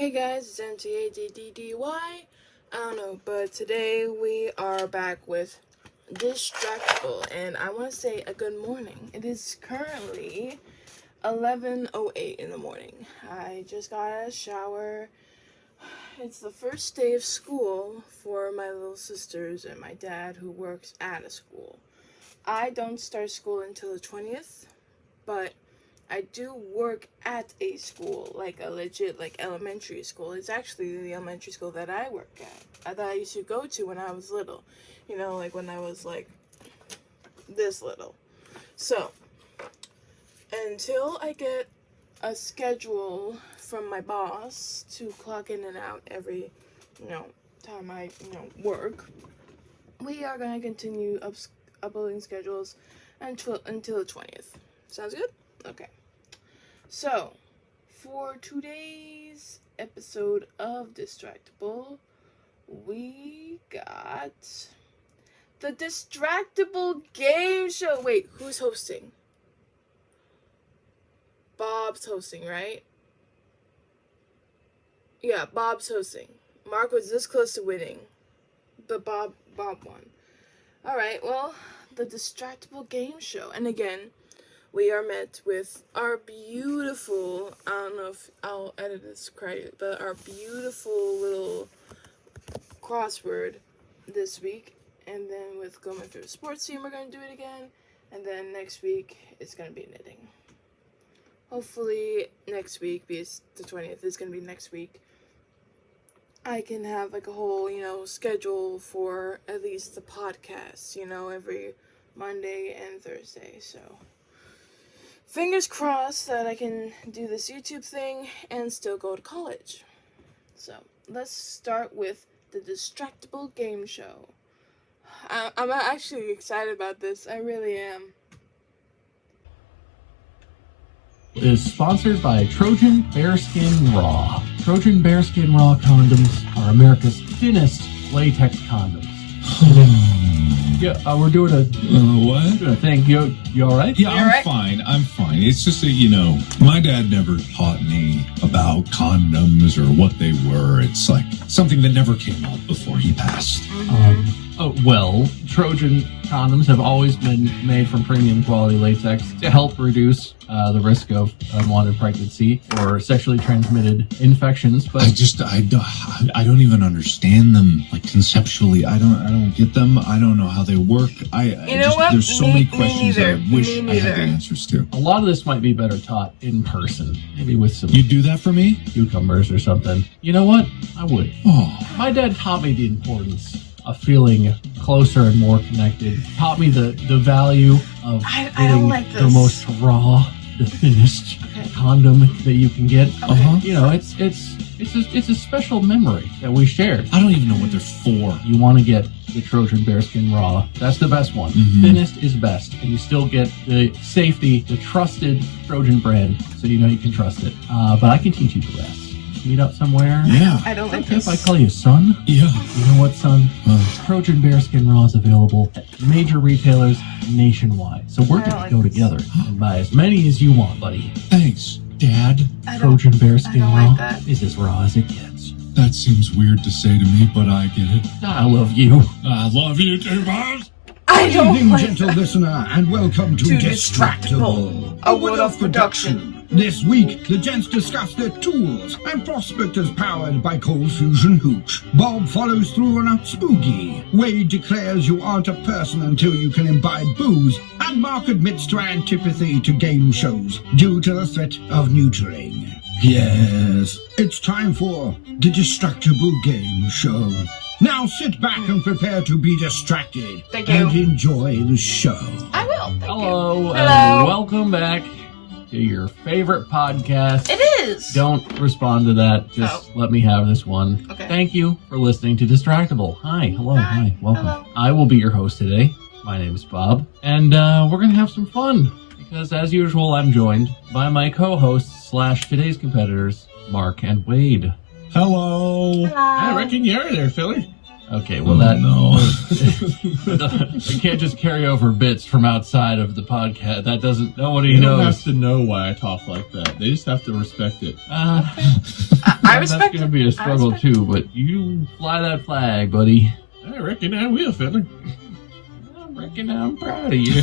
Hey guys, it's M.A.D.D.Y. I don't know, but today we are back with Distractable, and I want to say a good morning. It is currently 11:08 in the morning. I just got out of the shower. It's the first day of school for my little sisters and my dad who works at a school. I don't start school until the 20th, but I do work at a school, like a legit, elementary school. It's actually the elementary school that I work at, that I used to go to when I was little. You know, when I was, this little. So, until I get a schedule from my boss to clock in and out every, time I, work, we are going to continue uploading schedules until the 20th. Sounds good? Okay. So, for today's episode of Distractable, we got the Distractable game show. Wait, who's hosting? Bob's hosting, right? Yeah, Bob's hosting. Mark was this close to winning, but Bob won. Alright, well, the Distractable game show. And again, we are met with our beautiful, I don't know if I'll edit this credit, but our beautiful little crossword this week. And then with going through the sports team, we're going to do it again. And then next week, it's going to be knitting. Hopefully next week, because the 20th is going to be next week, I can have a whole, schedule for at least the podcast, every Monday and Thursday. So fingers crossed that I can do this YouTube thing and still go to college. So, let's start with the Distractable game show. I'm actually excited about this. I really am. Is sponsored by Trojan Bearskin Raw. Trojan Bearskin Raw condoms are America's thinnest latex condoms. Yeah, we're doing a what? Doing a thing. You all right? Yeah, I'm fine. It's just that, my dad never taught me about condoms or what they were. It's like something that never came out before he passed. Trojan condoms have always been made from premium quality latex to help reduce the risk of unwanted pregnancy or sexually transmitted infections. But I don't even understand them, conceptually. I don't get them. I don't know how they work. There's so many questions that I wish I had the answers to. A lot of this might be better taught in person, maybe with some. You do that for me? Cucumbers or something. You know what? I would. Oh. My dad taught me the importance of feeling closer and more connected. Taught me the value of getting the most raw, the thinnest condom that you can get. It's a special memory that we shared. I don't even know what they're for. You want to get the Trojan Bearskin Raw. That's the best one. Mm-hmm. Thinnest is best, and you still get the safety, the trusted Trojan brand, so you know you can trust it. But I can teach you the rest. Meet up somewhere. Yeah. I don't like this. If I call you son? Yeah. You know what, son? Trojan Bearskin Raw is available at major retailers nationwide. So we're going to go together and buy as many as you want, buddy. Thanks, Dad. Trojan Bearskin Raw is as raw as it gets. That seems weird to say to me, but I get it. I love you. I love you too, boss. I don't Good evening, like gentle listener, and welcome to Distractable, a Wood-Off production. This week, the gents discuss their tools, and Prospect is powered by Cold Fusion Hooch. Bob follows through on a spooky. Wade declares you aren't a person until you can imbibe booze, and Mark admits to antipathy to game shows due to the threat of neutering. Yes, it's time for the Distractable Game Show. Now sit back and prepare to be distracted and enjoy the show. I will. Hello, and welcome back to your favorite podcast. It is. Don't respond to that. Just let me have this one. Okay. Thank you for listening to Distractable. Hi. Hello. Hi. Welcome. Hello. I will be your host today. My name is Bob, and we're going to have some fun because, as usual, I'm joined by my co-hosts / today's competitors, Mark and Wade. Hello. Hello. I reckon you're there, Philly. Okay, well we can't just carry over bits from outside of the podcast. That doesn't. Nobody knows. Don't have to know why I talk like that. They just have to respect it. I respect. That's gonna be a struggle too. But you fly that flag, buddy. I reckon I will, Fiddler. I reckon I'm proud of you.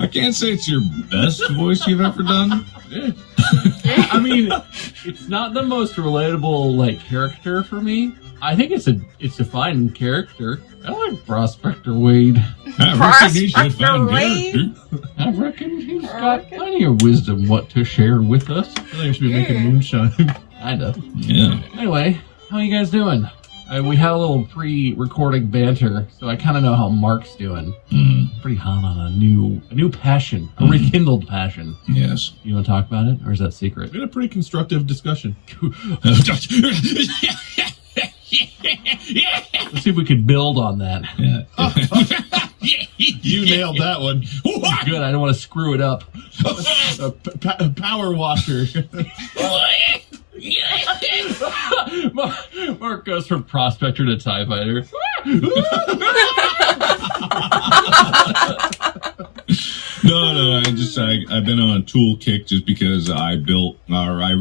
I can't say it's your best voice you've ever done. I mean, it's not the most relatable character for me. I think it's a fine character. I like Prospector Wade. I reckon he's a fine character. I reckon he's got plenty of wisdom what to share with us. I think we should be making moonshine. Kind of. Yeah. Anyway, how you guys doing? We had a little pre-recording banter, so I kind of know how Mark's doing. Pretty hot on a new passion, a rekindled passion. Yes. You want to talk about it, or is that secret? We had a pretty constructive discussion. Let's see if we could build on that. Yeah. You nailed that one. Good, I don't want to screw it up. Power washer. Mark goes from Prospector to TIE Fighter. No, I've been on a tool kick just because I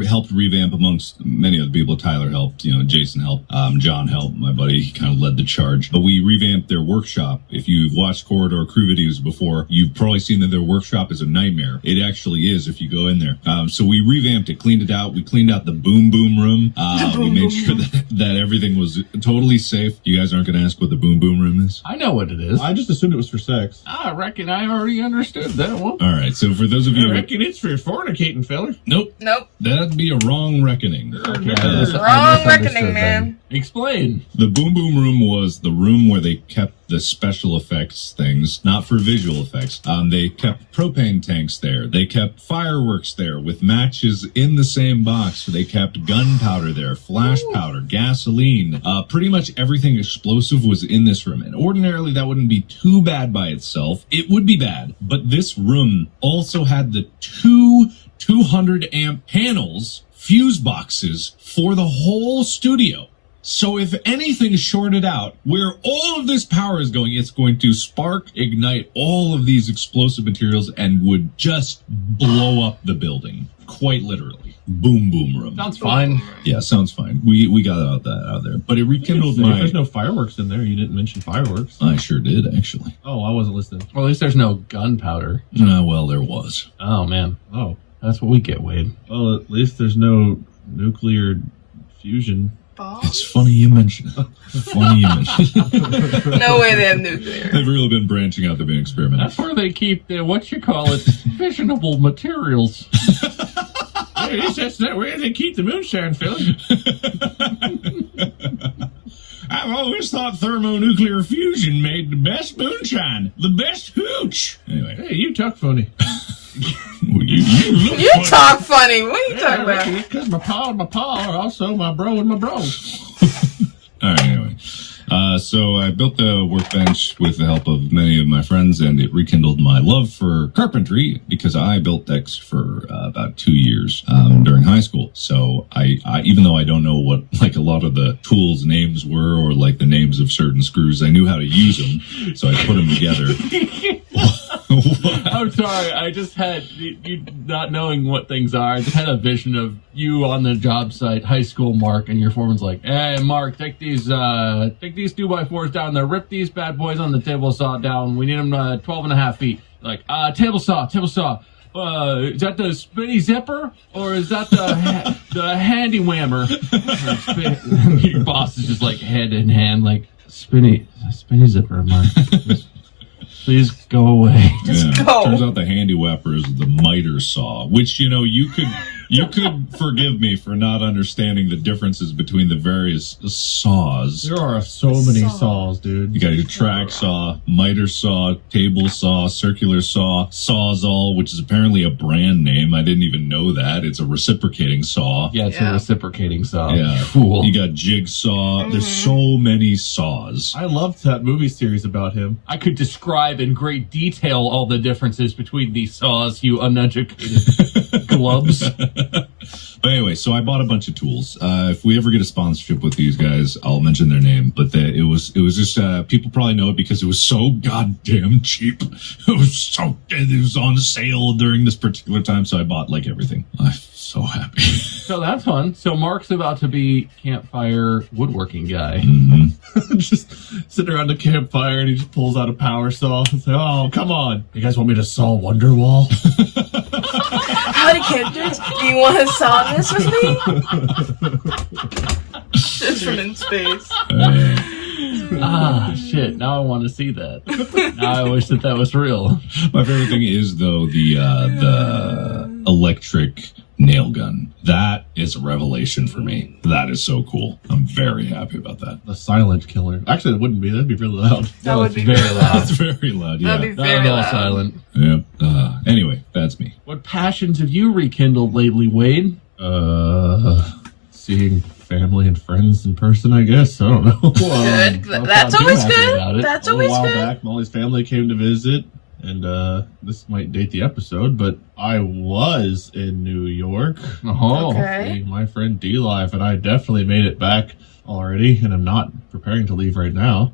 helped revamp amongst many other people. Tyler helped, Jason helped, John helped, my buddy, he kind of led the charge. But we revamped their workshop. If you've watched Corridor Crew videos before, you've probably seen that their workshop is a nightmare. It actually is if you go in there. So we revamped it, cleaned it out. We cleaned out the boom room. We made sure that everything was totally safe. You guys aren't going to ask what the boom room is? I know what it is. I just assumed it was for sex. I reckon I already understood that one. All right, so for those of you... I reckon it's for fornicating, fella. Nope. That'd be a wrong reckoning. Okay, Wrong reckoning, man. Explain. The boom room was the room where they kept the special effects things, not for visual effects. They kept propane tanks there. They kept fireworks there with matches in the same box. They kept gunpowder there, flash powder, gasoline. Pretty much everything explosive was in this room. And ordinarily that wouldn't be too bad by itself. It would be bad. But this room also had the two 200 amp panels, fuse boxes for the whole studio. So if anything shorted out, where all of this power is going, it's going to ignite all of these explosive materials and would just blow up the building. Quite literally. Boom room. Sounds fine. Yeah, sounds fine. We got that out there. But it rekindled If there's no fireworks in there, you didn't mention fireworks. I sure did, actually. Oh, I wasn't listening. Well, at least there's no gunpowder. Well, there was. Oh, man. Oh. That's what we get, Wade. Well, at least there's no nuclear fusion. It's funny you mention it. No way they have nuclear. They've really been branching out. They've been experimenting. That's where they keep the, fissionable materials. That's not where they keep the moonshine, fella. I've always thought thermonuclear fusion made the best moonshine, the best hooch. Anyway, Hey, you talk funny. you You talk funny. What are you talking about? Because my pa and my pa are also my bro and my bro. All right, anyway. So I built the workbench with the help of many of my friends, and it rekindled my love for carpentry because I built decks for about 2 years during high school. So I even though I don't know what a lot of the tools names were or the names of certain screws, I knew how to use them. So I put them together. I'm sorry, I just had you not knowing what things are. I just had a vision of you on the job site, high school Mark, and your foreman's like, "Hey, Mark, take these 2x4s down there, rip these bad boys on the table saw down. We need them 12.5 feet." Like, table saw. Is that the spinny zipper or is that the handy whammer? Your boss is just head in hand, spinny zipper, Mark. Please go away. Just go. Turns out the handy whapper is the miter saw, which you could forgive me for not understanding the differences between the various saws. There are so many saws, dude. You got your track saw, miter saw, table saw, circular saw, sawzall, which is apparently a brand name. I didn't even know that. It's a reciprocating saw. Yeah, it's a reciprocating saw. Yeah. Fool. You got jigsaw. There's so many saws. I loved that movie series about him. I could describe in great detail all the differences between these saws, you uneducated glubs. But anyway, so I bought a bunch of tools. If we ever get a sponsorship with these guys, I'll mention their name. But it was just people probably know it because it was so goddamn cheap. It was on sale during this particular time, so I bought like everything. I'm so happy. So that's fun. So Mark's about to be campfire woodworking guy. Mm-hmm. Just sitting around the campfire, and he just pulls out a power saw and says, "Oh, come on! You guys want me to saw Wonderwall?" Howdy, characters. Do you want to saw this with me? Just from in space. Shit. Now I want to see that. Now I wish that was real. My favorite thing is though the electric nail gun. That is a revelation for me. That is so cool. I'm very happy about that. The silent killer. Actually, it wouldn't be. That'd be really loud. That would be very loud. That's very loud. Yeah. That'd be Not very at all loud. silent. Yeah. Anyway, that's me. What passions have you rekindled lately, Wade? Seeing family and friends in person, I guess. I don't know. Good. Don't That's sound too always happy good. about it. That's A always while good. back, Molly's family came to visit, and this might date the episode, but I was in New York Oh. Okay. seeing my friend D-Live, and I definitely made it back already, and I'm not preparing to leave right now.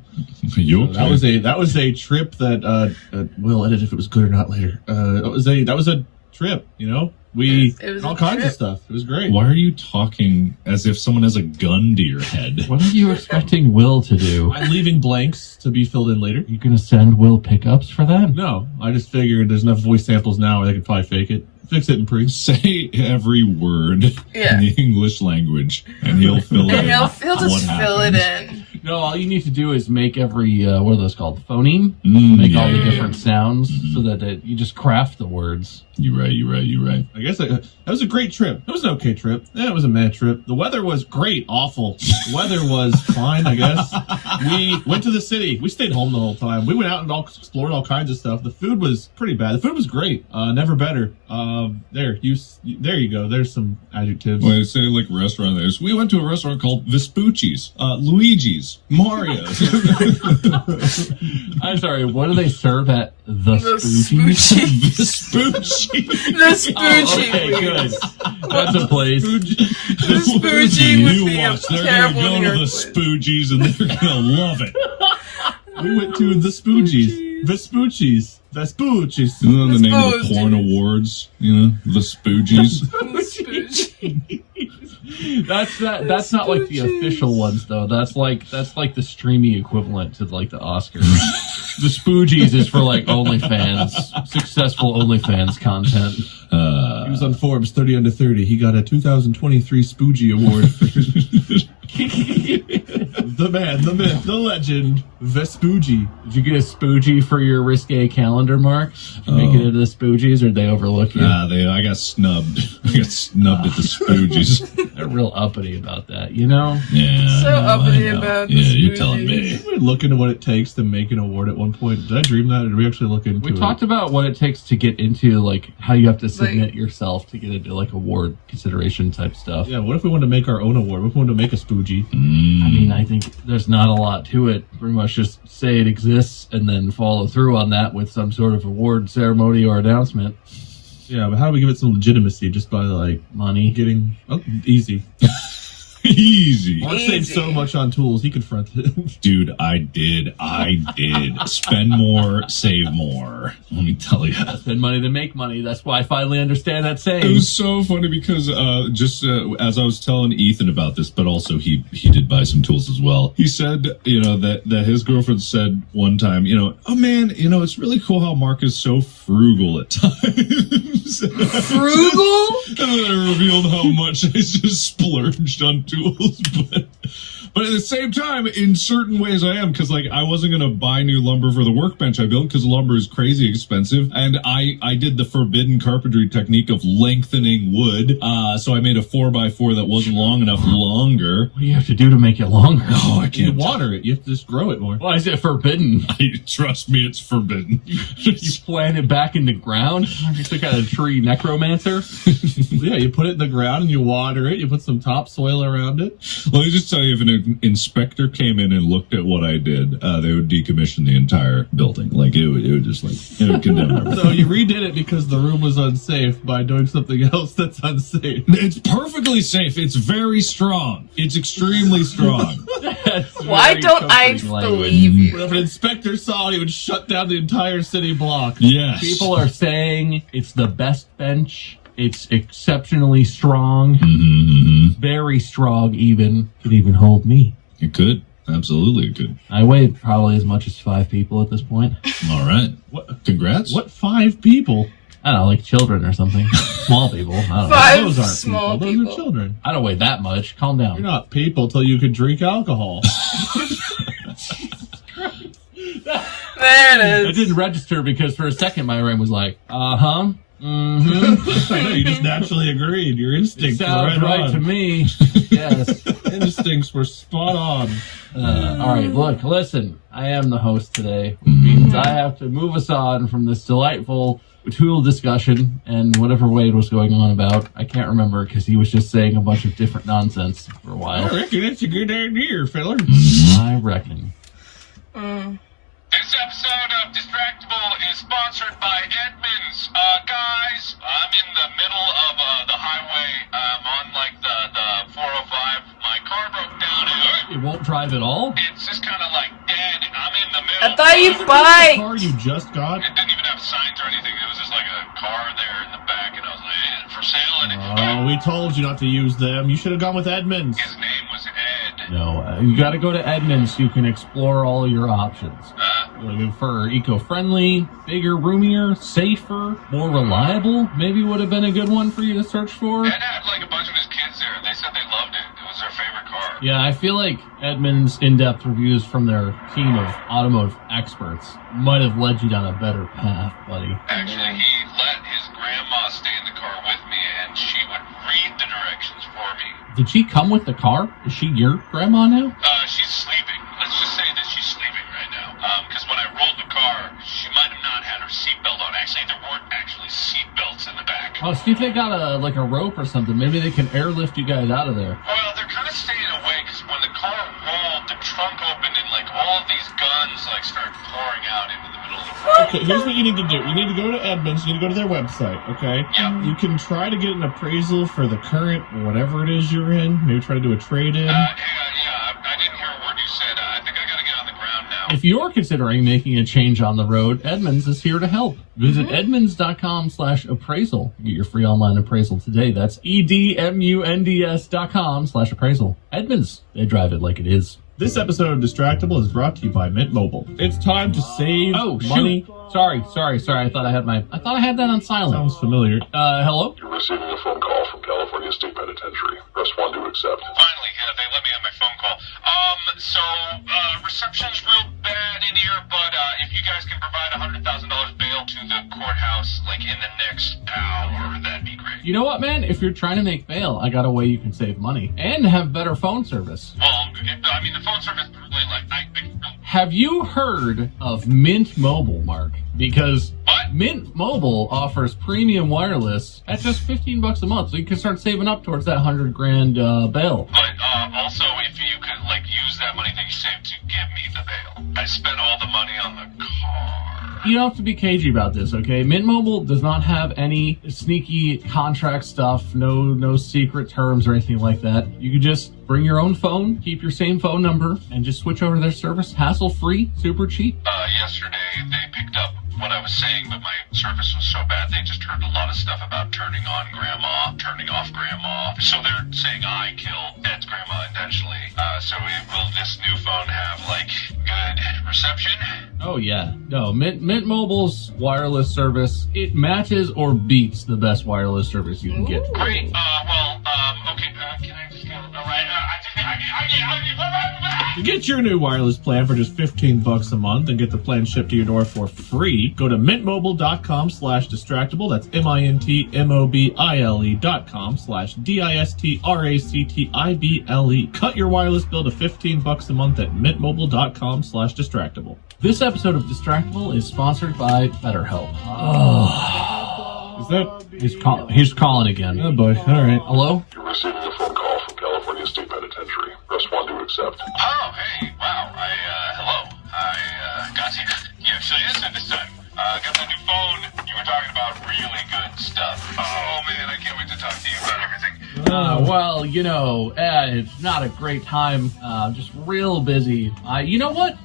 You So that was a trip that we'll edit if it was good or not later. That was a trip, you know. We It was all a kinds of trip. stuff. It was great. Why are you talking as if someone has a gun to your head? What are you expecting Will to do? I'm leaving blanks to be filled in later. You gonna send Will pickups for them? No, I just figured there's enough voice samples now where they could probably fake it. Fix it in pre. Say every word Yeah. in the English language, and he'll fill it And in. he'll just What fill it happens. in. No, all you need to do is make every what are those called? Phoneme. Mm, Make yeah, all the yeah, different sounds so that you just craft the words. You're right. I guess that was a great trip. It was an okay trip. Yeah, it was a mad trip. The weather was great, awful. The weather was fine, I guess. We went to the city. We stayed home the whole time. We went out and explored all kinds of stuff. The food was pretty bad. The food was great. Never better. There you go. There's some adjectives. Well, I say like restaurant there. So we went to a restaurant called Vespucci's, Luigi's, Mario's. I'm sorry, what do they serve at the The Spooky? Vespucci. The spoochie. Oh, okay, good. That's a place. The spoochie would You be a watch. They're terrible gonna New go to York the place. Spoogies and they're gonna love it. We went to the Spoogies. Vespucci's. Vespucci's. Isn't that the name of the Spoogie. porn awards? You know, the Spoogies. The spoochie. That's not like the official ones though. That's like the streamy equivalent to like the Oscars. The Spoogies is for like OnlyFans, successful OnlyFans content. He was on Forbes 30 Under 30. He got a 2023 Spoogie Award for the man, the myth, the legend, Vespucci. Did you get a Spoogie for your risque calendar, Mark? Did you make it into the Spoogies, or did they overlook you? I got snubbed. I got snubbed at the Spoogies. They're real uppity about that, you know? Yeah. So I know, uppity I know. about the Yeah, you're telling Spoogies. me. We look into what it takes to make an award at one point. Did I dream that, or did we actually look into We it? talked about what it takes to get into, like, how you have to submit yourself to get into, like, award consideration type stuff. Yeah, what if we wanted to make our own award? What if we wanted to make a Spoogie? I mean, I think there's not a lot to it. Pretty much just say it exists and then follow through on that with some sort of award ceremony or announcement. Yeah, but how do we give it some legitimacy? Just by, like, Money. getting... Oh, easy. Easy. Mark saved so much on tools, he confronted it. Dude, I did. Spend more, save more. Let me tell you. Spend money to make money. That's why I finally understand that It saying. was so funny because as I was telling Ethan about this, but also he did buy some tools as well. He said, that his girlfriend said one time, oh man, it's really cool how Mark is so frugal at times. Frugal? And then I revealed how much I just splurged on tools, but at the same time, in certain ways I am, because I wasn't going to buy new lumber for the workbench I built because lumber is crazy expensive, and I did the forbidden carpentry technique of lengthening wood, so I made a 4x4 that wasn't long enough longer. What do you have to do to make it longer? Oh, I You can't water it. You have to just grow it more. Why is it forbidden? Trust me, it's forbidden. You plant it back in the ground? You're some kind of tree necromancer? Yeah, you put it in the ground and you water it. You put some topsoil around it. Let me just tell you of an an inspector came in and looked at what I did, they would decommission the entire building. Like it would just like it would condemn everything. So you redid it because the room was unsafe by doing something else that's unsafe. It's perfectly safe. It's very strong. It's extremely strong. Why don't I believe you? If an inspector saw it, he would shut down the entire city block. Yes. People are saying it's the best bench. It's exceptionally strong. Very strong even. Could even hold me. It could. Absolutely it could. I weigh probably as much as 5 people at this point. All right. What? Congrats. What 5 people? I don't know, like children or something. Small people. I don't know. 5 Those aren't small people. people. Those are children. I don't weigh that much. Calm down. You're not people till you can drink alcohol. There It it is. didn't register because for a second my brain was like, I know, you just naturally agreed. Your instincts were Sounds right on. to me. Yes. Instincts were spot on. All right, look, listen. I am the host today, which means I have to move us on from this delightful tool discussion and whatever Wade was going on about. I can't remember because he was just saying a bunch of different nonsense for a I while. reckon that's a good idea, fella. I reckon. This episode of Distractable is sponsored by Edmunds. Guys, I'm in the middle of the highway. I'm on like the 405. My car broke down. It won't drive at all? It's just kind of like dead. I'm in the I middle. thought you The biked. car you just got? It didn't even have signs or anything. It was just like a car there in the back, and I was like, for sale. And Oh, we told you not to use them. You should have gone with Edmunds. his name was Ed. No, you got to go to Edmunds so you can explore all your options. Looking for eco-friendly, bigger, roomier, safer, more reliable, maybe would have been a good one for you to search for. Ed had like a bunch of his kids there. They said they loved it. It was their favorite car. Yeah, I feel like Edmunds' in-depth reviews from their team of automotive experts might have led you down a better path, buddy. Actually, he let his grandma stay in the car with me, and she would read the directions for me. Did she come with the car? Is she your grandma now? She's sleeping. Let's just say that she's sleeping right now. Because when I rolled the car, she might have not had her seatbelt on. Actually, there weren't actually seatbelts in the back. Oh, see if they got a rope or something. Maybe they can airlift you guys out of there. Well, they're kind of staying away because when the car rolled, the trunk opened and like all of these guns like started pouring out into the middle of the road. Okay, here's what you need to do. You need to go to Edmunds. You need to go to their website, okay? Yep. You can try to get an appraisal for the current whatever it is you're in. Maybe try to do a trade-in. Yeah, I didn't hear a word you said. I think I gotta get on the ground now. If you're considering making a change on the road, Edmunds is here to help. Visit edmunds.com/appraisal. Get your free online appraisal today. That's edmunds.com/appraisal. Edmunds, they drive it like it is. This episode of Distractable is brought to you by Mint Mobile. It's time to save money. Sorry. I thought I had that on silent. Sounds familiar. Hello? You're receiving a phone call from California State Penitentiary. Press 1 to accept. Finally, they let me on my phone call. Reception's real bad in here, but if you guys can provide $100,000 bail to the courthouse, like in the next hour, that'd be great. You know what, man? If you're trying to make bail, I got a way you can save money and have better phone service. Well, I mean, the phone service really, like, Have you heard of Mint Mobile, Mark? Because What? Mint Mobile offers premium wireless at just $15 a month, so you can start saving up towards that $100,000 bail. But also, if you could, like, use that money that you saved to give me the bail. I spent all the money on the car. You don't have to be cagey about this, okay? Mint Mobile does not have any sneaky contract stuff, no secret terms or anything like that. You can just bring your own phone, keep your same phone number, and just switch over to their service, hassle-free, super cheap. Yesterday, they picked up what I was saying, but my service was so bad, they just heard a lot of stuff about turning on grandma, turning off grandma. So they're saying I killed Ed's grandma intentionally. Will this new phone have, like, good reception? Oh yeah, no, Mint Mobile's wireless service, it matches or beats the best wireless service you can get. Great. Okay, can I just go? All right, To get your new wireless plan for just $15 a month and get the plan shipped to your door for free, go to mintmobile.com/distractable. That's mintmobile.com/distractable. Cut your wireless bill to $15 a month at mintmobile.com/distractable. This episode of Distractable is sponsored by BetterHelp. Is that? He's calling again. Oh boy. All right. Hello? You're receiving a phone call from California State Penitentiary. Press 1 to accept. it's not a great time. Just real busy. You know what?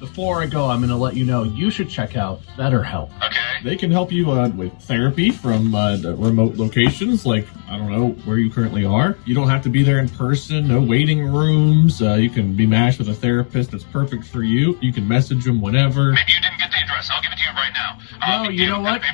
Before I go, I'm going to let you know you should check out BetterHelp. Okay. They can help you with therapy from remote locations, like, I don't know, where you currently are. You don't have to be there in person, no waiting rooms. You can be matched with a therapist that's perfect for you. You can message them whenever. Maybe you didn't get the address. I'll give it to you right now. No, you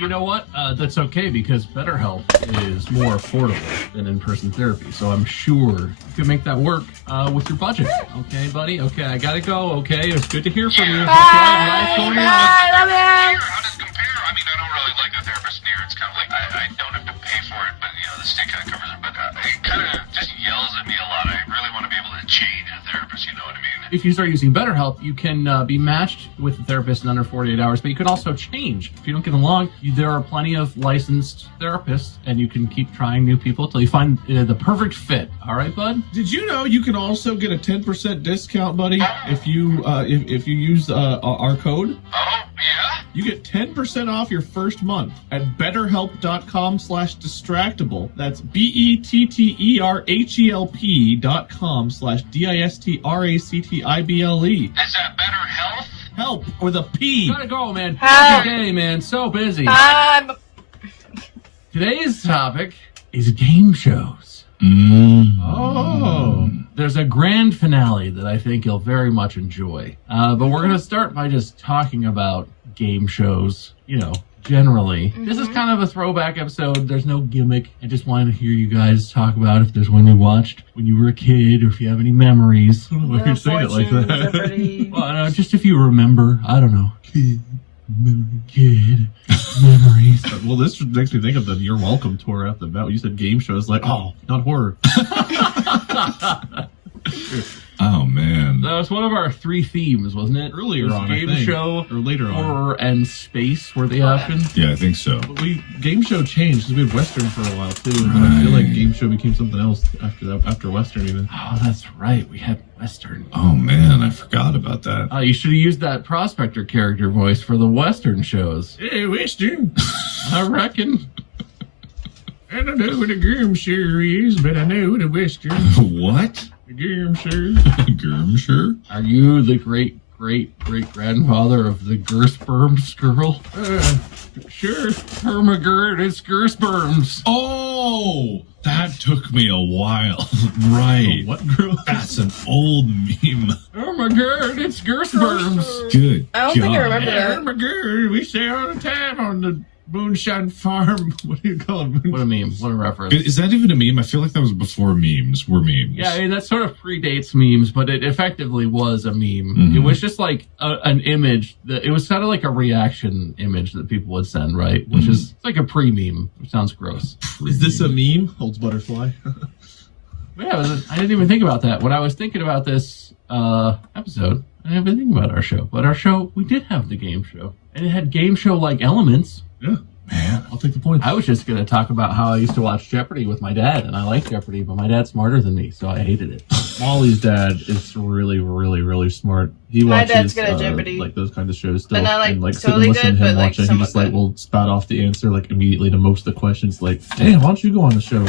know what? That's okay, because BetterHelp is more affordable than in-person therapy. So I'm sure you can make that work with your budget. Okay, buddy? Okay, I gotta go. Okay, it's good to hear from you. Okay, nice going on. I love you. How does it compare? I mean, I don't really like the therapist near. It's kind of like I don't have to pay for it, but the state kind of covers it. But it kind of just yells at me a lot. I really want to be able to change a therapist. You know what I mean? If you start using BetterHelp, you can be matched with a therapist in under 48 hours, but you can also change. If you don't get along, there are plenty of licensed therapists, and you can keep trying new people till you find the perfect fit. All right, bud? Did you know you can also get a 10% discount, buddy, if you if you use our code? Oh, yeah? You get 10% off your first month at betterhelp.com/distractable. That's BETTERHELP.com/DISTRACTIBLE. Is that better health? Help with a P. Gotta go, man. Ah. Busy day, man. So busy. I'm Today's topic is game shows. Oh. There's a grand finale that I think you'll very much enjoy. But we're going to start by just talking about game shows, generally. This is kind of a throwback episode. There's no gimmick. I just wanted to hear you guys talk about if there's one you watched when you were a kid, or if you have any memories. I don't know why you're saying it like that. Well, no, just if you remember. I don't know. Kid memories. Well, this makes me think of the You're Welcome tour at the Met. You said game shows, like, oh, not horror. Oh, man. That was one of our 3 themes, wasn't it? Earlier It was on, I game think. show, Or later on. horror, and space were the options. Yeah, I think so. But game show changed because we had Western for a while too. And I feel like game show became something else after Western even. Oh, that's right. We had Western. Oh, man, I forgot about that. You should have used that prospector character voice for the Western shows. Hey, Western. I reckon. I don't know what a germ show is, but I know the Western. What? A germ show. Germshire? Are you the great-great-great-grandfather of the Gersperms girl? Sure. Hermagerd, it's Gersperms. Oh, that took me a while. Right. What girl? That's an old meme. Hermagerd, it's Gersperms. Good I don't think I remember that. My girl, we say all the time on the Moonshine Farm. What do you call it? What a meme. What a reference. Is that even a meme? I feel like that was before memes were memes. Yeah, I mean, that sort of predates memes, but it effectively was a meme. It was just like an image. It was kind of like a reaction image that people would send, right? Which is like a pre-meme, which sounds gross. Is this a meme? Holds butterfly. But yeah, I didn't even think about that. When I was thinking about this episode, I didn't even think about our show. But our show, we did have the game show. And it had game show-like elements. Yeah. Man. I'll take the point. I was just going to talk about how I used to watch Jeopardy with my dad, and I like Jeopardy, but my dad's smarter than me, so I hated it. Molly's dad is really, really, really smart. He My watches dad's good at Jeopardy. like those kinds of shows still. But not, like, and like totally sit and listen good, to him but, like, watch it. He somewhat just like good. will spout off the answer like immediately to most of the questions. Like, damn, why don't you go on the show?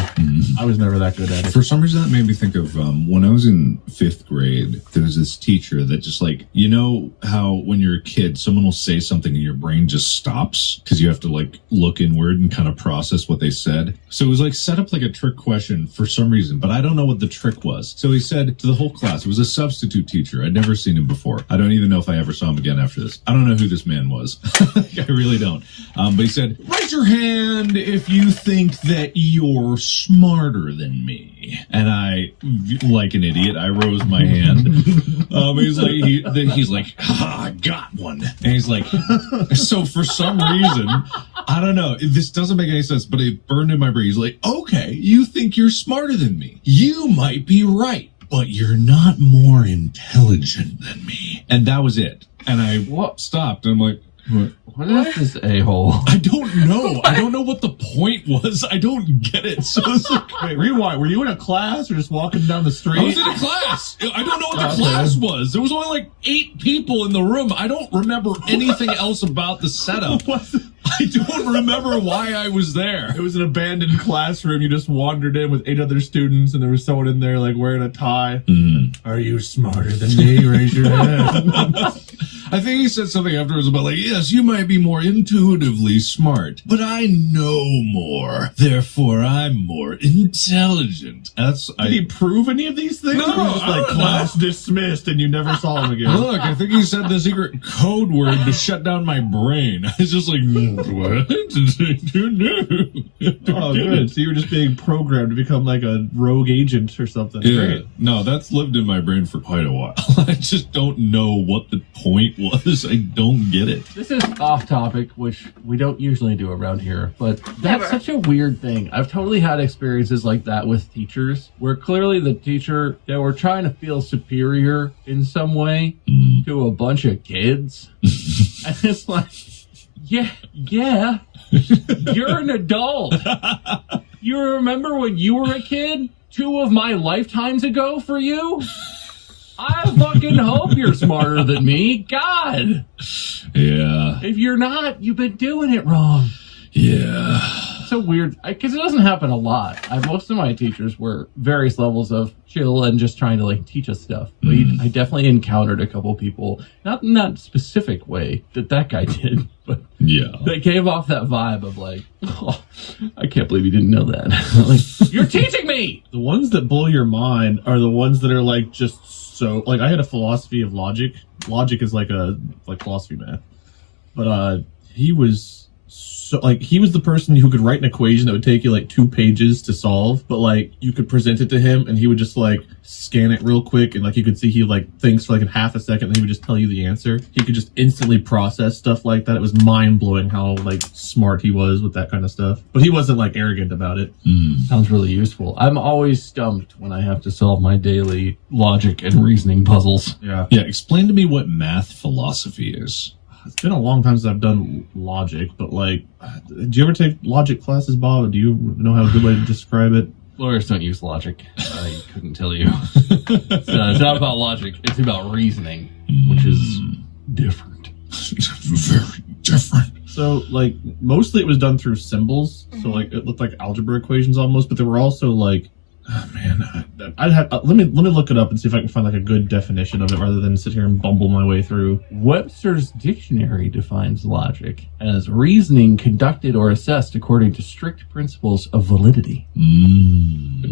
I was never that good at it. For some reason, that made me think of when I was in 5th grade, there was this teacher that just like, you know how when you're a kid, someone will say something and your brain just stops because you have to like look inward and kind of process what they said. So it was like set up like a trick question for some reason, but I don't know what the trick was. So he said to the whole class, it was a substitute teacher. I'd never seen him before. I don't even know if I ever saw him again after this. I don't know who this man was. I really don't. But he said, raise your hand if you think that you're smarter than me. And I, like an idiot, I rose my hand. He's like, I got one. And he's like, so for some reason, I don't know, this doesn't make any sense, but it burned in my brain. He's like, okay, you think you're smarter than me. You might be right, but you're not more intelligent than me. And that was it. And I stopped, and I'm like, What is this a-hole? I don't know. I don't know what the point was. I don't get it. So it's like, Wait, rewind. Were you in a class or just walking down the street? I was in a class. I don't know what the class was. There was only like 8 people in the room. I don't remember anything else about the setup. I don't remember why I was there. It was an abandoned classroom. You just wandered in with 8 other students, and there was someone in there like wearing a tie. Are you smarter than me? Raise your hand. I think he said something afterwards about like, yes, you might be more intuitively smart, but I know more. Therefore, I'm more intelligent. Did he prove any of these things? No, or was it just like class dismissed, and you never saw him again. Look, I think he said the secret code word to shut down my brain. I was just like, what? Oh, good. So you were just being programmed to become like a rogue agent or something. Yeah. Great. No, that's lived in my brain for quite a while. I just don't know what the point was. I don't get it. This is off topic, which we don't usually do around here, but that's Never. such a weird thing. I've totally had experiences like that with teachers, where clearly the teacher, they were trying to feel superior in some way to a bunch of kids. And it's like, yeah, you're an adult. You remember when you were a kid? 2 of my lifetimes ago for you? I fucking hope you're smarter than me. God. Yeah. If you're not, you've been doing it wrong. Yeah. It's so weird, because it doesn't happen a lot. Most of my teachers were various levels of chill and just trying to like teach us stuff. But I definitely encountered a couple people, not in that specific way that guy did, but Yeah. they gave off that vibe of like, oh, I can't believe you didn't know that. Like, you're teaching me. The ones that blow your mind are the ones that are like just so like I had a philosophy of logic. Logic is like philosophy math. But he was so like he was the person who could write an equation that would take you like 2 pages to solve, but like you could present it to him and he would just like scan it real quick, and like you could see he like thinks for like in half a second and he would just tell you the answer. He could just instantly process stuff like that. It was mind blowing how like smart he was with that kind of stuff. But he wasn't like arrogant about it. Sounds really useful. I'm always stumped when I have to solve my daily logic and reasoning puzzles. Yeah. Yeah. Explain to me what math philosophy is. It's been a long time since I've done logic, but like, do you ever take logic classes, Bob? Do you know how a good way to describe it? Lawyers don't use logic. I couldn't tell you. It's not about logic. It's about reasoning, which is different. Very different. So, like, mostly it was done through symbols. So, like, it looked like algebra equations almost, but there were also like, oh man, I'd have let me look it up and see if I can find like a good definition of it rather than sit here and bumble my way through. Webster's dictionary defines logic as reasoning conducted or assessed according to strict principles of validity.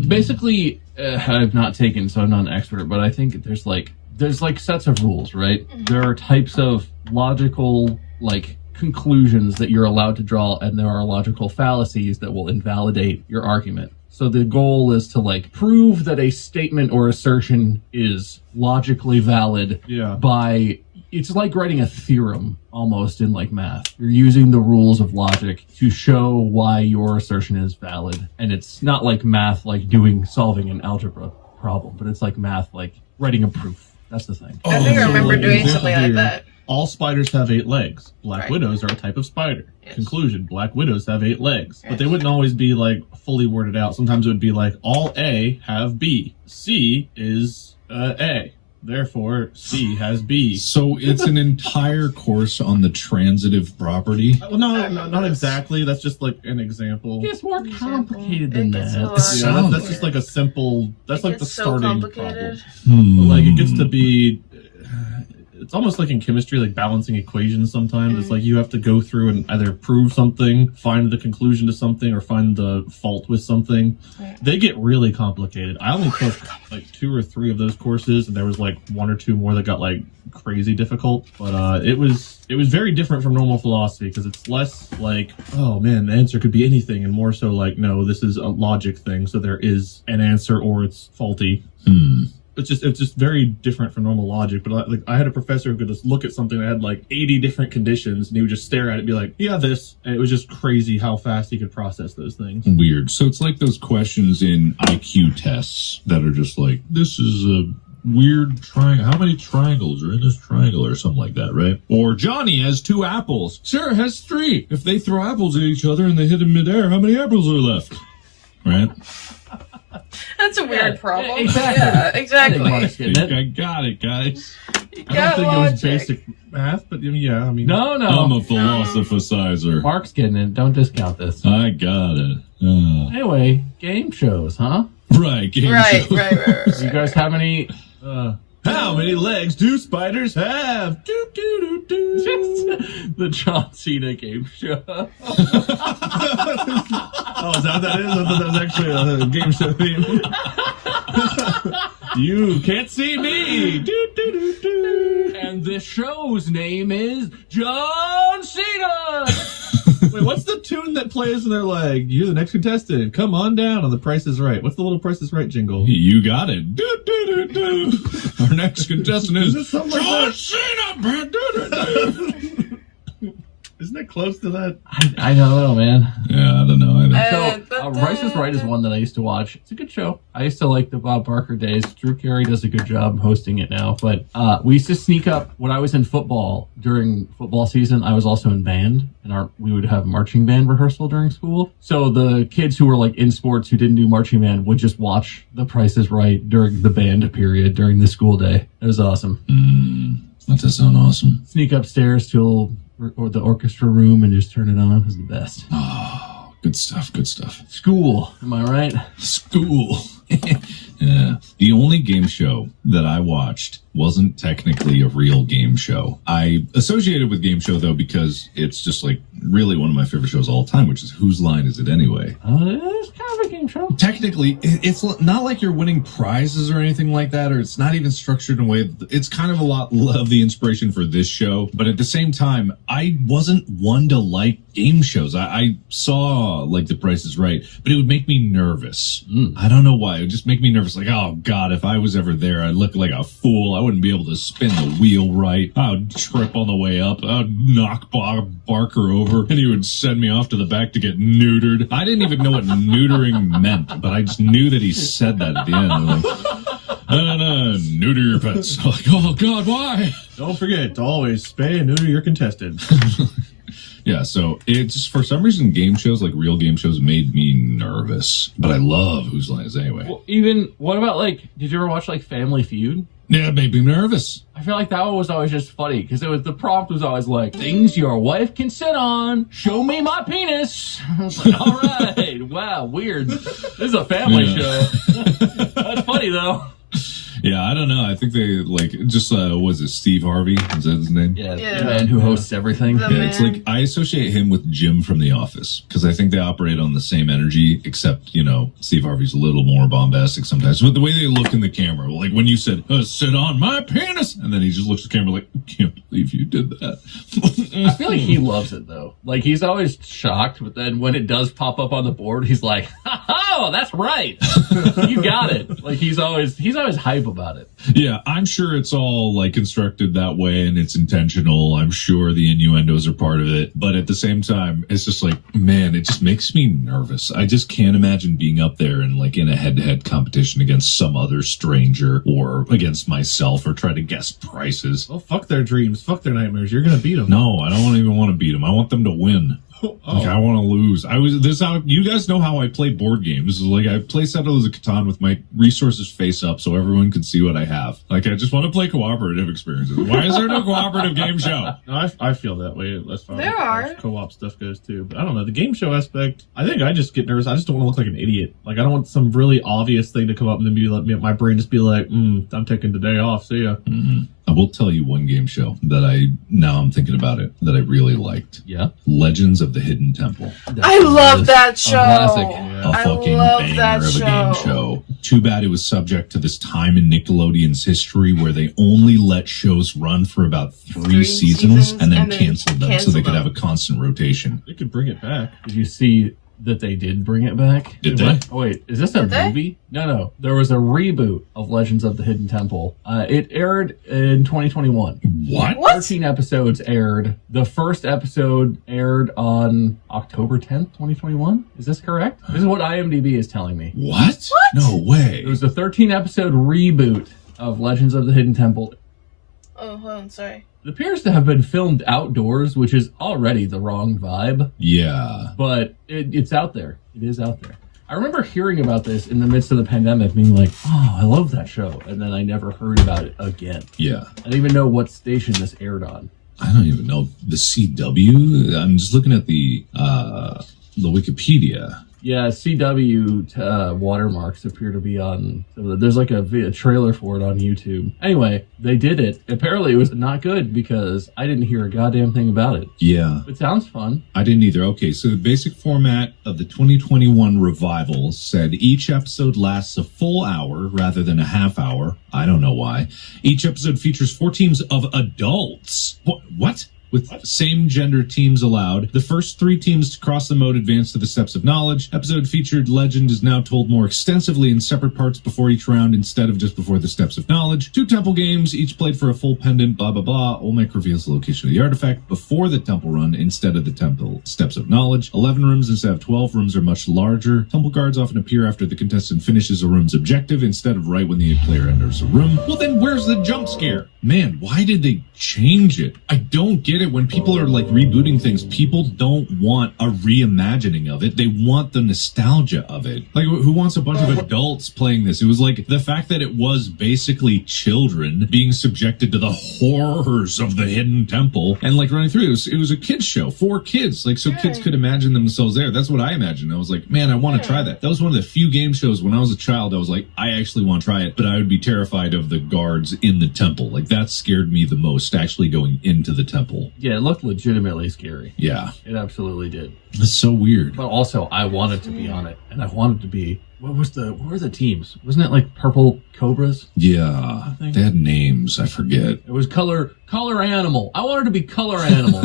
Basically, I've not taken, so I'm not an expert, but I think there's like sets of rules, right? There are types of logical like conclusions that you're allowed to draw, and there are logical fallacies that will invalidate your argument. So the goal is to like prove that a statement or assertion is logically valid by, it's like writing a theorem almost in like math. You're using the rules of logic to show why your assertion is valid. And it's not like math like solving an algebra problem, but it's like math like writing a proof. That's the thing. I think I remember like, doing example something like here, that. All spiders have 8 legs. Black Right. widows are a type of spider. Yes. Conclusion: Black widows have 8 legs. But Yes. they wouldn't always be like fully worded out. Sometimes it would be like all A have B. C is A. Therefore, C has B. So it's an entire course on the transitive property. Well, no, not exactly. That's just like an example. It gets more complicated than It gets a that. lot Yeah, that's just like a simple. That's It like the gets so starting complicated. problem. But, like it gets to be. It's almost like in chemistry, like balancing equations sometimes. It's like you have to go through and either prove something, find the conclusion to something, or find the fault with something. Right. They get really complicated. I only took like 2 or 3 of those courses, and there was like 1 or 2 more that got like crazy difficult. But it was very different from normal philosophy because it's less like, oh man, the answer could be anything, and more so like, no, this is a logic thing, so there is an answer or it's faulty. It's just very different from normal logic. But like I had a professor who could just look at something that had like 80 different conditions, and he would just stare at it and be like, yeah, this. And it was just crazy how fast he could process those things. Weird. So it's like those questions in IQ tests that are just like, this is a weird triangle. How many triangles are in this triangle or something like that, right? Or Johnny has 2 apples. Sarah has 3. If they throw apples at each other and they hit in midair, how many apples are left? Right? That's a weird problem. Exactly. Yeah, I exactly. think Mark's getting it. I got it, guys. You I got don't think it was logic. basic math, but yeah, I mean. No. I'm a philosophizer. Mark's getting it. Don't discount this. I got it. Anyway, game shows, huh? Right, game Right, show. Do you guys have any? How many legs do spiders have? Do, do, do, do. The John Cena game show. Oh, is that what that is? I thought that was actually a game show theme. You can't see me. Do, do, do, do. And the show's name is John Cena. Wait, what's the tune that plays and they're like, you're the next contestant. Come on down on The Price is Right. What's the little Price is Right jingle? You got it. Do, do, do, do. Our next contestant is it something like John that? Cena. Do, do, do. Isn't it close to that? I don't know, man. Yeah, I don't know either. So, Rice is Right is one that I used to watch. It's a good show. I used to like the Bob Barker days. Drew Carey does a good job hosting it now. But we used to sneak up when I was in football during football season. I was also in band, and we would have marching band rehearsal during school. So the kids who were like in sports who didn't do marching band would just watch The Price is Right during the band period during the school day. It was awesome. That does sound awesome. Sneak upstairs to the orchestra room and just turn it on. It was the best. Oh, good stuff, good stuff. School, am I right? School. Yeah. The only game show that I watched wasn't technically a real game show. I associated with game show, though, because it's just like really one of my favorite shows of all time, which is Whose Line Is It Anyway? It's kind of a game show. Technically, it's not like you're winning prizes or anything like that, or it's not even structured in a way. It's kind of a lot of the inspiration for this show, but at the same time, I wasn't one to like game shows. I saw like The Price is Right, but it would make me nervous. I don't know why. It would just make me nervous. Like, oh God, if I was ever there, I'd look like a fool. I wouldn't be able to spin the wheel right. I would trip on the way up. I'd knock Bob Barker over, and he would send me off to the back to get neutered. I didn't even know what neutering meant, but I just knew that he said that at the end. I'm like, neuter your pets. I'm like, oh God, why? Don't forget to always spay and neuter your contestant. Yeah, so it's for some reason game shows, like real game shows, made me nervous. But I love Whose Line Is It Anyway. Well, what about did you ever watch Family Feud? Yeah, it made me nervous. I feel like that one was always just funny because the prompt was always like, things your wife can sit on, show me my penis. I was like, all right, wow, weird. This is a family show. That's funny though. Yeah, I don't know. I think they was it Steve Harvey? Is that his name? Yeah, the man who hosts everything. The Yeah, it's like I associate him with Jim from The Office because I think they operate on the same energy, except Steve Harvey's a little more bombastic sometimes. But the way they look in the camera, like when you said "sit on my penis," and then he just looks at the camera like, "I can't believe you did that." I feel like he loves it though. Like he's always shocked, but then when it does pop up on the board, he's like, "Oh, that's right, you got it." Like he's always hype about it. Yeah, I'm sure it's all constructed that way and it's intentional. I'm sure the innuendos are part of it. But at the same time, it's just like, man, it just makes me nervous. I just can't imagine being up there and in a head-to-head competition against some other stranger or against myself or try to guess prices. Well, fuck their dreams. Fuck their nightmares. You're going to beat them. No, I don't even want to beat them. I want them to win. I want to lose. You guys know how I play board games. I play Settlers of Catan with my resources face up so everyone can see what I have. I just want to play cooperative experiences. Why is there no cooperative game show? No, I feel that way. That's fine. There are. Co-op stuff goes too. But I don't know. The game show aspect, I think I just get nervous. I just don't want to look like an idiot. I don't want some really obvious thing to come up and then my brain just be like, I'm taking the day off. See ya. Mm-hmm. I will tell you one game show that I'm thinking about it, that I really liked. Yeah. Legends of the Hidden Temple. I love that show. Classic. Yeah. A fucking banger of a game show. Too bad it was subject to this time in Nickelodeon's history where they only let shows run for about three seasons and then canceled them so they could have a constant rotation. They could bring it back. Did you see that they did bring it back? Did they? Oh, wait, is this a movie? No. There was a reboot of Legends of the Hidden Temple. It aired in 2021. What? 13 episodes aired. The first episode aired on October 10th, 2021. Is this correct? This is what IMDb is telling me. What? No way. It was a 13 episode reboot of Legends of the Hidden Temple. Oh, hold on, sorry. It appears to have been filmed outdoors, which is already the wrong vibe. Yeah. But it's out there. It is out there. I remember hearing about this in the midst of the pandemic, being like, oh, I love that show. And then I never heard about it again. Yeah. I don't even know what station this aired on. I don't even know. The CW? I'm just looking at the Wikipedia. Yeah, CW watermarks appear to be on. There's like a trailer for it on YouTube. Anyway, they did it. Apparently, it was not good because I didn't hear a goddamn thing about it. Yeah. It sounds fun. I didn't either. Okay, so the basic format of the 2021 revival said each episode lasts a full hour rather than a half hour. I don't know why. Each episode features 4 teams of adults. What? With same-gender teams allowed. The first 3 teams to cross the mode advance to the Steps of Knowledge. Episode featured legend is now told more extensively in separate parts before each round instead of just before the Steps of Knowledge. 2 temple games, each played for a full pendant, blah, blah, blah. Olmec reveals the location of the artifact before the temple run instead of the temple Steps of Knowledge. 11 rooms instead of 12. Rooms are much larger. Temple guards often appear after the contestant finishes a room's objective instead of right when the player enters a room. Well, then where's the jump scare? Man, why did they change it? I don't get it. When people are like rebooting things, people don't want a reimagining of it. They want the nostalgia of it. Like, who wants a bunch of adults playing this? It was like the fact that it was basically children being subjected to the horrors of the Hidden Temple and like running through. It was a kids show for kids, like so kids could imagine themselves there. That's what I imagined. I was like, man, I want to try that. That was one of the few game shows when I was a child. I was like, I actually want to try it, but I would be terrified of the guards in the temple. Like, that scared me the most, actually going into the temple. Yeah, it looked legitimately scary. Yeah. It absolutely did. It's so weird. But also, I wanted to be on it, and I wanted to be. What were the teams? Wasn't it like purple cobras? Yeah, they had names. I forget. It was color animal. I wanted to be color animal.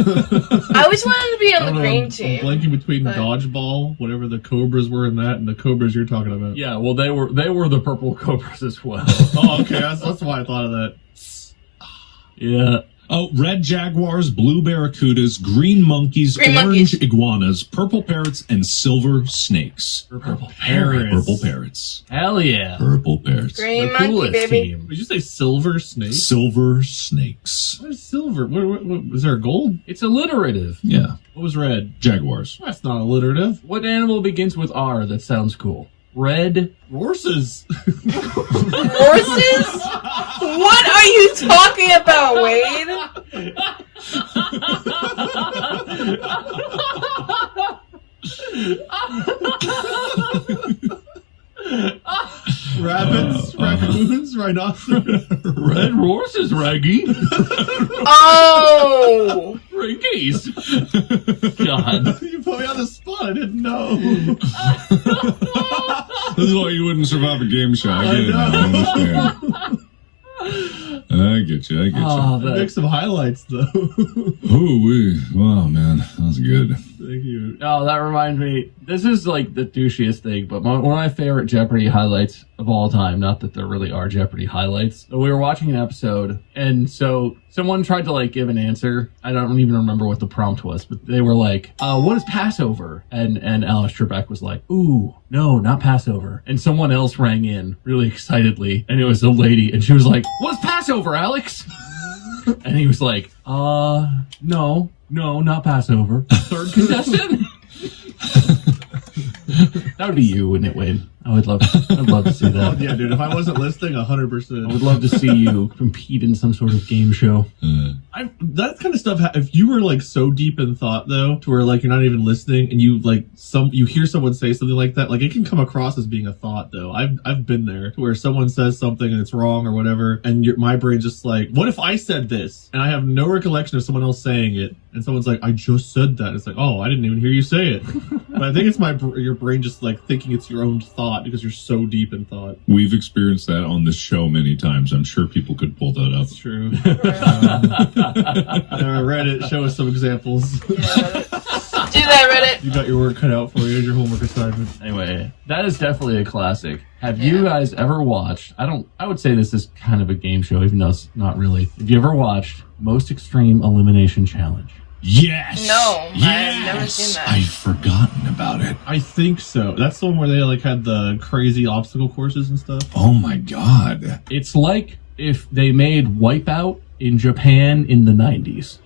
I always wanted to be on the green I'm team. blanking between but- dodgeball, whatever the cobras were in that, and the cobras you're talking about. Yeah, well, they were the purple cobras as well. Oh, okay. That's why I thought of that. Yeah. Oh, red jaguars, blue barracudas, green monkeys, Green orange monkeys. iguanas, purple parrots, and silver snakes. Purple Purple parrots. Hell yeah. Purple parrots. Green The monkey, coolest baby. team. Did you say silver snake? Silver snakes. What is silver? What, is there a gold? It's alliterative. Yeah. What was red? Jaguars. That's not alliterative. What animal begins with R that sounds cool? Red. Horses. Horses? What are you talking about, Wade? Rabbits, raccoons, rhinoceros. Red horses, Raggy. Oh! Raggies. God. You put me on the spot. I didn't know. This is why you wouldn't survive a game show. I get it now. I understand. I get you. Oh, Make some highlights, though. Wow, man. That was good. Thank you. Oh, that reminds me. This is like the douchiest thing, but one of my favorite Jeopardy highlights of all time. Not that there really are Jeopardy highlights. But we were watching an episode, and so someone tried to like give an answer. I don't even remember what the prompt was, but they were like, "What is Passover?" And Alice Trebek was like, "Ooh, no, not Passover." And someone else rang in really excitedly, and it was a lady, and she was like, "What's Passover, Alex?" And he was like, no, not Passover. Third contestant? That would be you, wouldn't it, Wade? I'd love to see Oh, that. yeah, dude. If I wasn't listening, I 100%. would love to see you compete in some sort of game show. That kind of stuff. If you were like so deep in thought, though, to where like you're not even listening, and you like you hear someone say something like that, like it can come across as being a thought. Though I've been there, to where someone says something and it's wrong or whatever, and my brain's just like, what if I said this? And I have no recollection of someone else saying it, and someone's like, I just said that. It's like, oh, I didn't even hear you say it. But I think it's your brain just like thinking it's your own thought because you're so deep in thought. We've experienced that on this show many times. I'm sure people could pull that up. That's true. Reddit, show us some examples. Do that, Reddit. You got your work cut out for you as your homework assignment. Anyway, that is definitely a classic. Have you guys ever watched, I would say this is kind of a game show, even though it's not really. Have you ever watched Most Extreme Elimination Challenge? Yes. No, yes. I've never seen that. I've forgotten about it. I think so. That's the one where they like had the crazy obstacle courses and stuff. Oh my god. It's like if they made Wipeout in Japan in the 90s.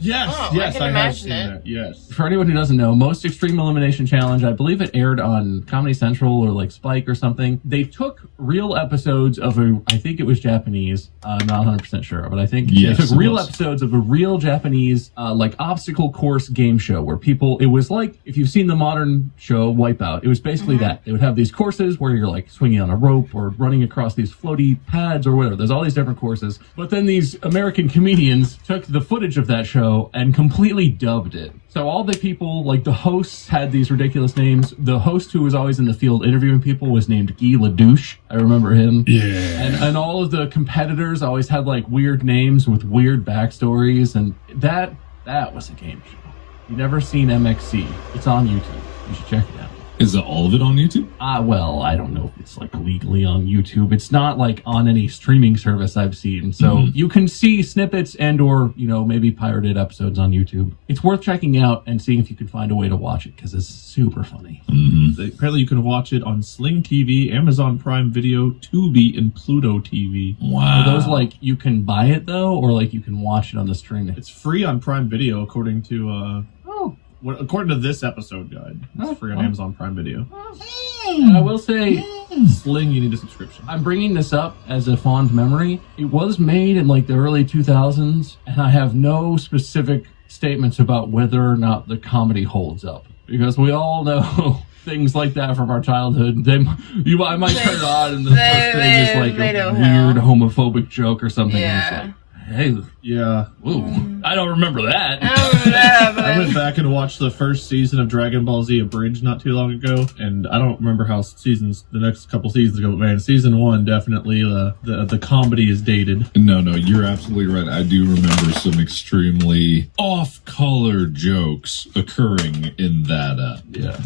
Yes, Oh, yes, I can have imagine seen it. that. Yes. For anyone who doesn't know, Most Extreme Elimination Challenge, I believe it aired on Comedy Central or like Spike or something. They took real episodes of I think it was Japanese, I'm not 100% sure, but I think Yes, they took it real was. episodes of a real Japanese like obstacle course game show where it was like, if you've seen the modern show Wipeout, it was basically that. They would have these courses where you're like swinging on a rope or running across these floaty pads or whatever. There's all these different courses. But then these American comedians took the footage of that show and completely dubbed it. So all the people, like the hosts, had these ridiculous names. The host who was always in the field interviewing people was named Guy Ledouche. I remember him. Yeah. And all of the competitors always had like weird names with weird backstories. And that was a game show. You've never seen MXC. It's on YouTube. You should check it out. Is all of it on YouTube? Well, I don't know if it's like legally on YouTube. It's not like on any streaming service I've seen. So you can see snippets and or, maybe pirated episodes on YouTube. It's worth checking out and seeing if you can find a way to watch it because it's super funny. Apparently you can watch it on Sling TV, Amazon Prime Video, Tubi, and Pluto TV. Wow. Are those like you can buy it though, or like you can watch it on the streaming? It's free on Prime Video according to according to this episode guide. It's free on Amazon Prime Video. And I will say, Sling, you need a subscription. I'm bringing this up as a fond memory. It was made in like the early 2000s, and I have no specific statements about whether or not the comedy holds up. Because we all know things like that from our childhood. I might turn it on, and the first thing is like they a don't weird know. homophobic joke or something. And it's Yeah. like, hey, Yeah. ooh, I don't remember that. I don't remember that, but I went back and watched the first season of Dragon Ball Z Abridged not too long ago, and I don't remember how the next couple seasons go, but man, season 1 definitely the comedy is dated. No, you're absolutely right. I do remember some extremely off-color jokes occurring in that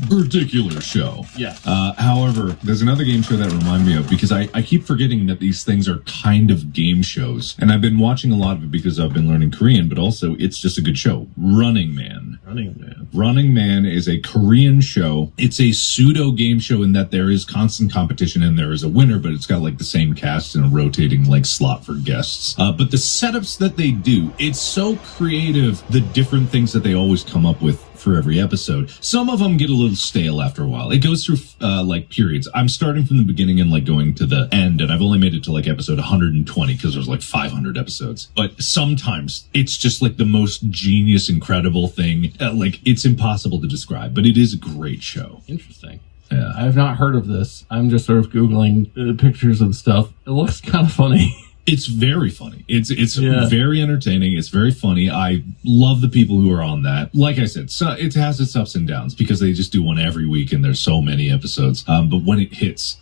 particular show. Yeah. However, there's another game show that remind me of, because I keep forgetting that these things are kind of game shows, and I've been watching a lot of it because I've been learning Korean, but also it's just a good show. Running Man. Running Man is a Korean show. It's a pseudo game show in that there is constant competition and there is a winner, but it's got like the same cast and a rotating like slot for guests. But the setups that they do, it's so creative, the different things that they always come up with for every episode. Some of them get a little stale after a while. It goes through like periods. I'm starting from the beginning and like going to the end, and I've only made it to like episode 120 because there's like 500 episodes. But sometimes it's just like the most genius, incredible thing. Like it's impossible to describe, but it is a great show. Interesting. Yeah. I have not heard of this. I'm just sort of Googling pictures and stuff. It looks kind of funny. It's very funny. It's very entertaining. It's very funny. I love the people who are on that. Like I said, so it has its ups and downs because they just do one every week and there's so many episodes. But when it hits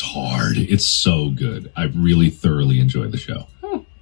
hard. It's so good. I really thoroughly enjoy the show.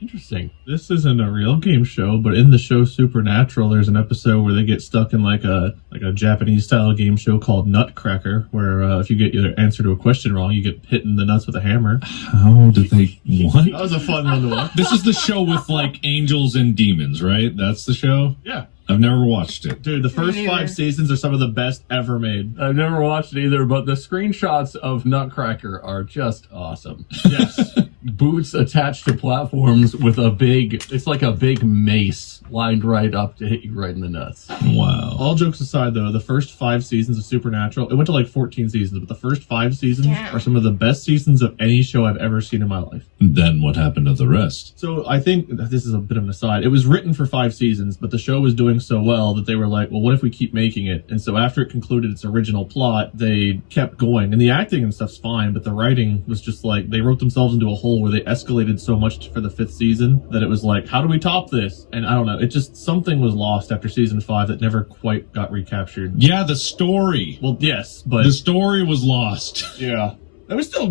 Interesting. This isn't a real game show, but in the show Supernatural, there's an episode where they get stuck in like a Japanese style game show called Nutcracker, where if you get your answer to a question wrong, you get hit in the nuts with a hammer. How did they... What? That was a fun one to watch. This is the show with like angels and demons, right? That's the show? Yeah. I've never watched it. Dude, the first 5 seasons are some of the best ever made. I've never watched it either, but the screenshots of Nutcracker are just awesome. Yes. Boots attached to platforms with it's like a big mace lined right up to hit you right in the nuts. Wow. All jokes aside, though, the first 5 seasons of Supernatural, it went to like 14 seasons, but the first 5 seasons are some of the best seasons of any show I've ever seen in my life. Then what happened to the rest? So I think, this is a bit of an aside, it was written for 5 seasons, but the show was doing so well that they were like, well, what if we keep making it? And so after it concluded its original plot, they kept going. And the acting and stuff's fine, but the writing was just like, they wrote themselves into a hole where they escalated so much for the 5th season that it was like, how do we top this? And I don't know, it just, something was lost after season 5 that never quite got recaptured. Yeah, the story. Well, yes, but... The story was lost. Yeah. It was still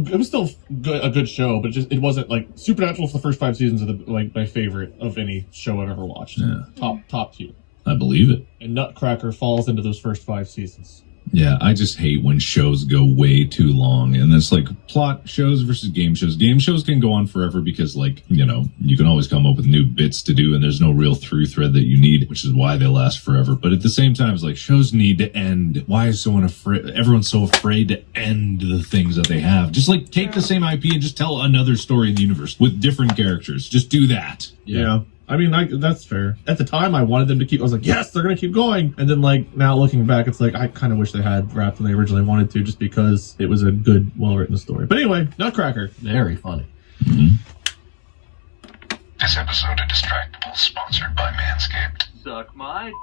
good, a good show, but it wasn't like Supernatural for the first 5 seasons are like my favorite of any show I've ever watched. Yeah. Top tier. I believe it. And Nutcracker falls into those first 5 seasons. Yeah, I just hate when shows go way too long. And it's like plot shows versus game shows. Game shows can go on forever because, like, you know, you can always come up with new bits to do and there's no real through thread that you need, which is why they last forever. But at the same time, it's like shows need to end. Why is everyone's so afraid to end the things that they have? Just like take the same IP and just tell another story in the universe with different characters. Just do that. Yeah. I mean, that's fair. At the time, I wanted them to keep. I was like, yes, they're gonna keep going. And then, like, now looking back, it's like I kind of wish they had wrapped when they originally wanted to, just because it was a good, well-written story. But anyway, Nutcracker, Very funny. This episode of Distractable is sponsored by Manscaped. Suck my...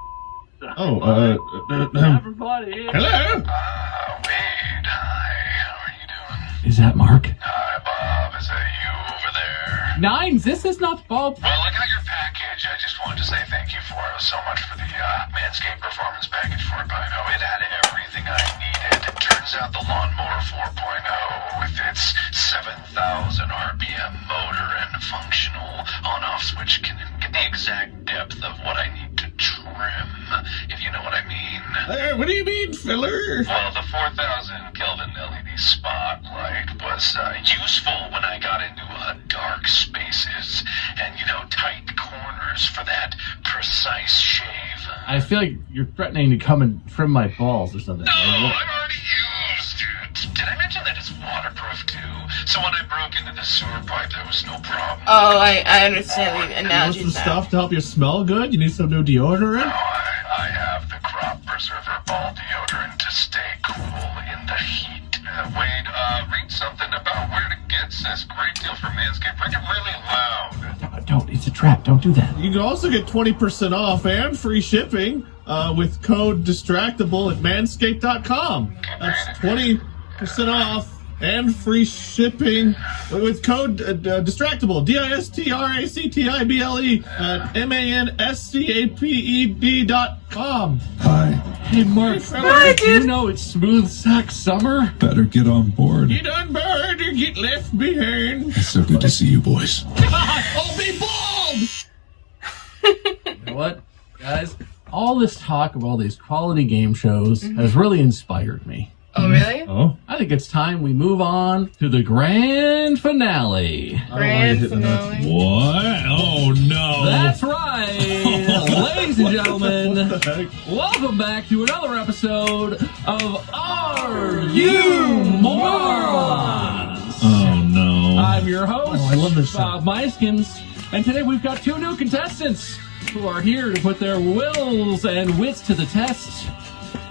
everybody. Hello. Wade, hi. How are you doing? Is that Mark? Hi, Bob. Is that you over there? Nines, this is not Bob. Well, I got your package. I just wanted to say thank you so much for the Manscaped Performance Package 4.0. It had everything I needed. It turns out the Lawnmower 4.0 with its 7,000 RPM motor and functional on-off switch can get the exact depth of what I need to trim, if you know what I mean. What do you mean, filler? Well, the 4,000 Kelvin LED spotlight was useful when I got into dark spaces and, you know, tight corners for that precise shave. I feel like you're threatening to come and trim my balls or something. No, I've already used it. Did I mention that it's waterproof, too? So when I broke into the sewer pipe, there was no problem. Oh, I understand the You want analogy some now. stuff to help you smell good? You need some new deodorant? No, I have the Crop Preserver Ball Deodorant to stay cool in the heat. Wade, read something about where to get this great deal from Manscaped. Bring it really loud. Don't. It's a trap. Don't do that. You can also get 20% off and free shipping with code Distractable at manscaped.com. That's 20% off and free shipping with code Distractable, Distractable at manscaped.com. Hi. Hey, Mark. Hi, dude. You know it's smooth sack summer. Better get on board. Get on board or get left behind. It's so good to see you boys. I'll be bald! You know what, guys? All this talk of all these quality game shows has really inspired me. Oh, really? Oh, I think it's time we move on to the grand finale. Grand finale. What? Oh, no. That's right, ladies and gentlemen. what the heck? Welcome back to another episode of Are You Morons? Oh, no. I'm your host, Oh, I love this show. Bob Meiskins, and today we've got two new contestants who are here to put their wills and wits to the test.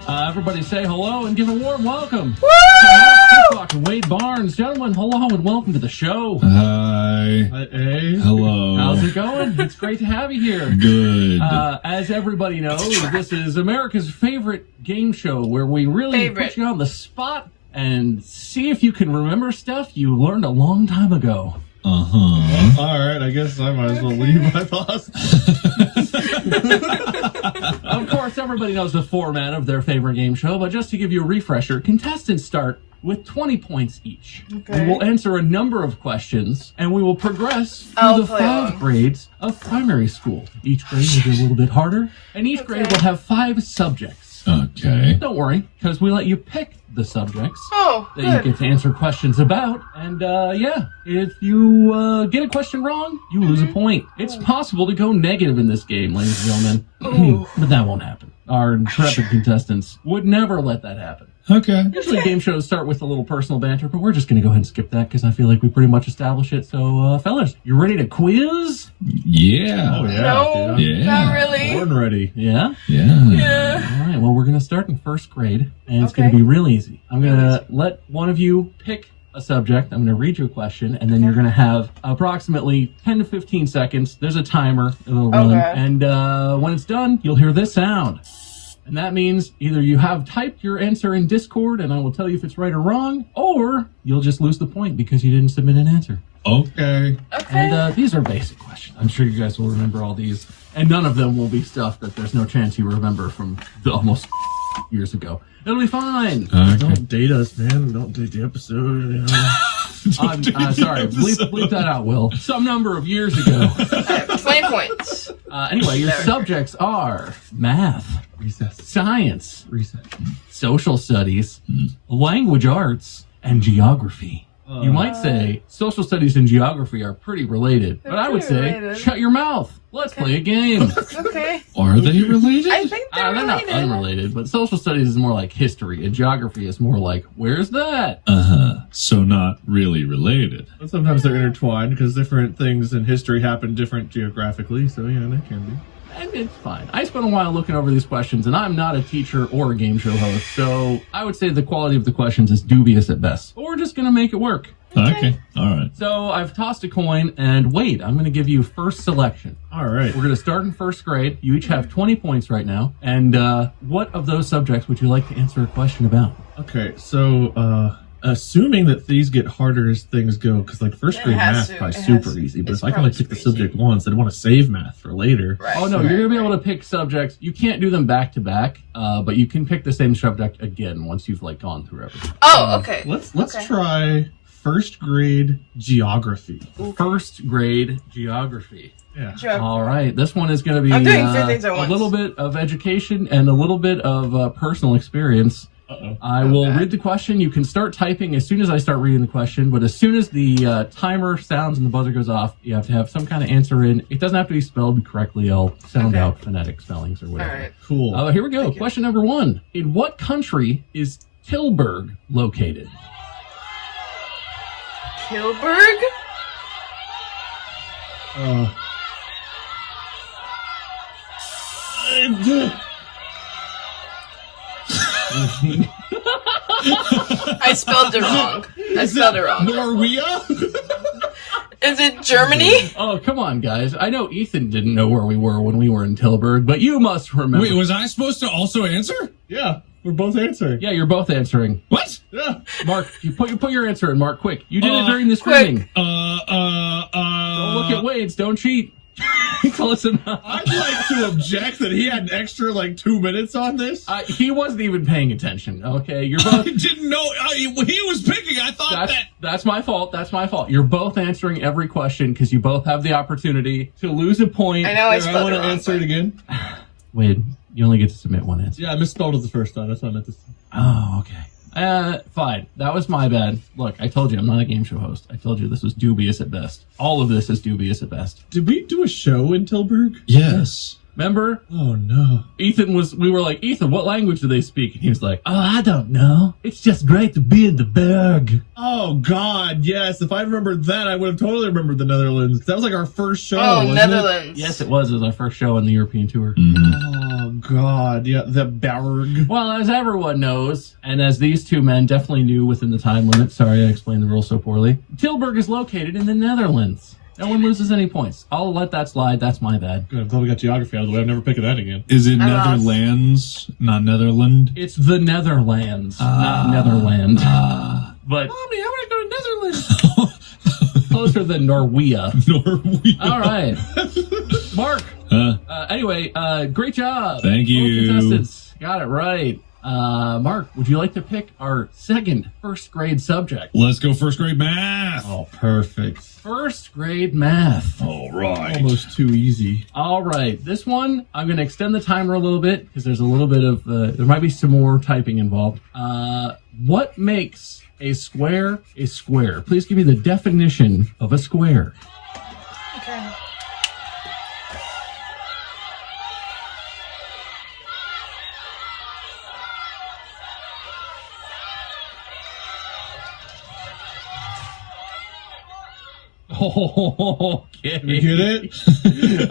Everybody say hello and give a warm welcome. Woo! And Wade Barnes. Gentlemen, hello and welcome to the show. Hi. Hey. Hello. How's it going? It's great to have you here. Good. As everybody knows, this is America's favorite game show where we really put you on the spot and see if you can remember stuff you learned a long time ago. Uh-huh. All right, I guess I might as well leave my boss. Of course, everybody knows the format of their favorite game show, but just to give you a refresher, contestants start with 20 points each. Okay. We will answer a number of questions, and we will progress through I'll the play 5 along. grades of primary school. Each grade will be a little bit harder, and each grade will have 5 subjects. Okay. Don't worry, because we let you pick the subjects Oh, that you good. get to answer questions about. And yeah, if you get a question wrong, you lose a point. It's possible to go negative in this game, ladies and gentlemen. Ooh. But that won't happen. Our intrepid contestants would never let that happen. Okay. Usually game shows start with a little personal banter, but we're just going to go ahead and skip that because I feel like we pretty much established it. So, fellas, you ready to quiz? Yeah. Oh, yeah. No, dude. Yeah. not really. Born ready. Yeah? Yeah. Yeah. All right, well, we're going to start in first grade, and it's Okay. going to be real easy. I'm going to let one of you pick a subject. I'm going to read you a question, and then you're going to have approximately 10 to 15 seconds. There's a timer. It'll run. Okay. And when it's done, you'll hear this sound. And that means either you have typed your answer in Discord, and I will tell you if it's right or wrong, or you'll just lose the point because you didn't submit an answer. Okay. Okay. And these are basic questions. I'm sure you guys will remember all these. And none of them will be stuff that there's no chance you remember from almost years ago. It'll be fine. Okay. Don't date us, man. Don't date the episode. You know? I'm sorry. Bleep that out, Will. Some number of years ago. 20 points. Anyway, your There. subjects are math, Recess. Science, Recess. social studies, language arts, and geography. You might say social studies and geography are pretty related, but I would pretty say related. shut your mouth. Let's play a game. Okay. Are they related? I think they're They're not related. unrelated, but social studies is more like history, and geography is more like, where's that? So not really related. But sometimes they're intertwined because different things in history happen different geographically. So yeah, they can be. And it's fine. I spent a while looking over these questions, and I'm not a teacher or a game show host, so I would say the quality of the questions is dubious at best. But we're just going to make it work. Okay. All right. So I've tossed a coin, and wait, I'm going to give you first selection. All right. We're going to start in first grade. You each have 20 points right now. And what of those subjects would you like to answer a question about? Okay, so assuming that these get harder as things go, because like first It grade has math to. is probably It super has- easy, but it's if I can only probably pick the super subject once, I'd want to save math for later. Right. Oh, no, right, you're going to be able right. to pick subjects. You can't do them back to back, but you can pick the same subject again once you've like gone through everything. Oh, okay. Let's Okay. try first grade geography. First grade geography. Yeah. Geography. All right, this one is going to be I'm doing 3 things at a once. little bit of education and a little bit of personal experience. Uh-oh. I will Okay. read the question. You can start typing as soon as I start reading the question, but as soon as the timer sounds and the buzzer goes off, you have to have some kind of answer in. It doesn't have to be spelled correctly. I'll sound Okay. out phonetic spellings or All whatever. right. Cool. Here we go. Thank you. Question number 1. In what country is Tilburg located? Tilburg? I spelled it wrong. I spelled it wrong. Norway? Is it Germany? Oh, come on, guys. I know Ethan didn't know where we were when we were in Tilburg, but you must remember. Wait, was I supposed to also answer? Yeah, we're both answering. Yeah, you're both answering. What? Yeah. Mark, you put your answer in, Mark, quick. You did it during the quick. screening. Don't look at Wade's. Don't cheat. Close enough. I'd like to object that he had an extra like 2 minutes on this. He wasn't even paying attention. Okay, you're I both. didn't know. He was picking. I thought That's my fault. That's my fault. You're both answering every question because you both have the opportunity to lose a point. I know I I spelled want it to wrong. answer it again. Wade, you only get to submit one answer. Yeah, I misspelled it the first time. That's what I meant to say. Oh, okay. Fine. That was my bad. Look, I told you I'm not a game show host. I told you this was dubious at best. All of this is dubious at best. Did we do a show in Tilburg? Yes. Remember? Oh no. We were like, Ethan, what language do they speak? And he was like, oh, I don't know. It's just great to be in the berg. Oh God, yes. If I remembered that, I would have totally remembered the Netherlands. That was like our first show. Oh, wasn't Netherlands. Yes, it was. It was our first show on the European tour. It? Oh God, yeah, the Berg. Well, as everyone knows, and as these two men definitely knew within the time limit, sorry I explained the rules so poorly, Tilburg is located in the Netherlands. No one loses any points. I'll let that slide. That's my bad. Good. I'm glad we got geography out of the way. I'm never picking that again. Is it I lost. Netherlands, not Netherland? It's the Netherlands, not Netherland. But Mommy, I want to go to Netherlands. closer than Norway. Norway. All right. Mark. Huh? Anyway, great job. Thank you. Both contestants got it right. Mark, would you like to pick our second first grade subject? Let's go first grade math. Oh, perfect. First grade math. All right. Almost too easy. All right, this one, I'm going to extend the timer a little bit because there's a little bit of, there might be some more typing involved. What makes a square a square? Please give me the definition of a square. Okay. Okay. You get it?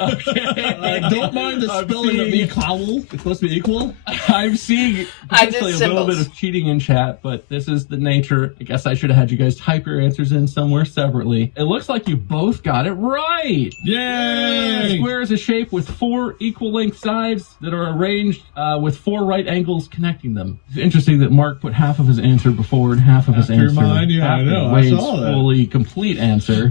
Okay. Don't mind the I'm spelling of seeing- equal. It's supposed to be equal. I'm seeing I did potentially a little bit symbols. of cheating in chat, but this is the nature. I guess I should have had you guys type your answers in somewhere separately. It looks like you both got it right. A Yay! square is a shape with 4 equal length sides that are arranged with 4 right angles connecting them. It's interesting that Mark put half of his answer before and half of his After answer mine, yeah, I after know, I Wade's saw that. fully complete answer.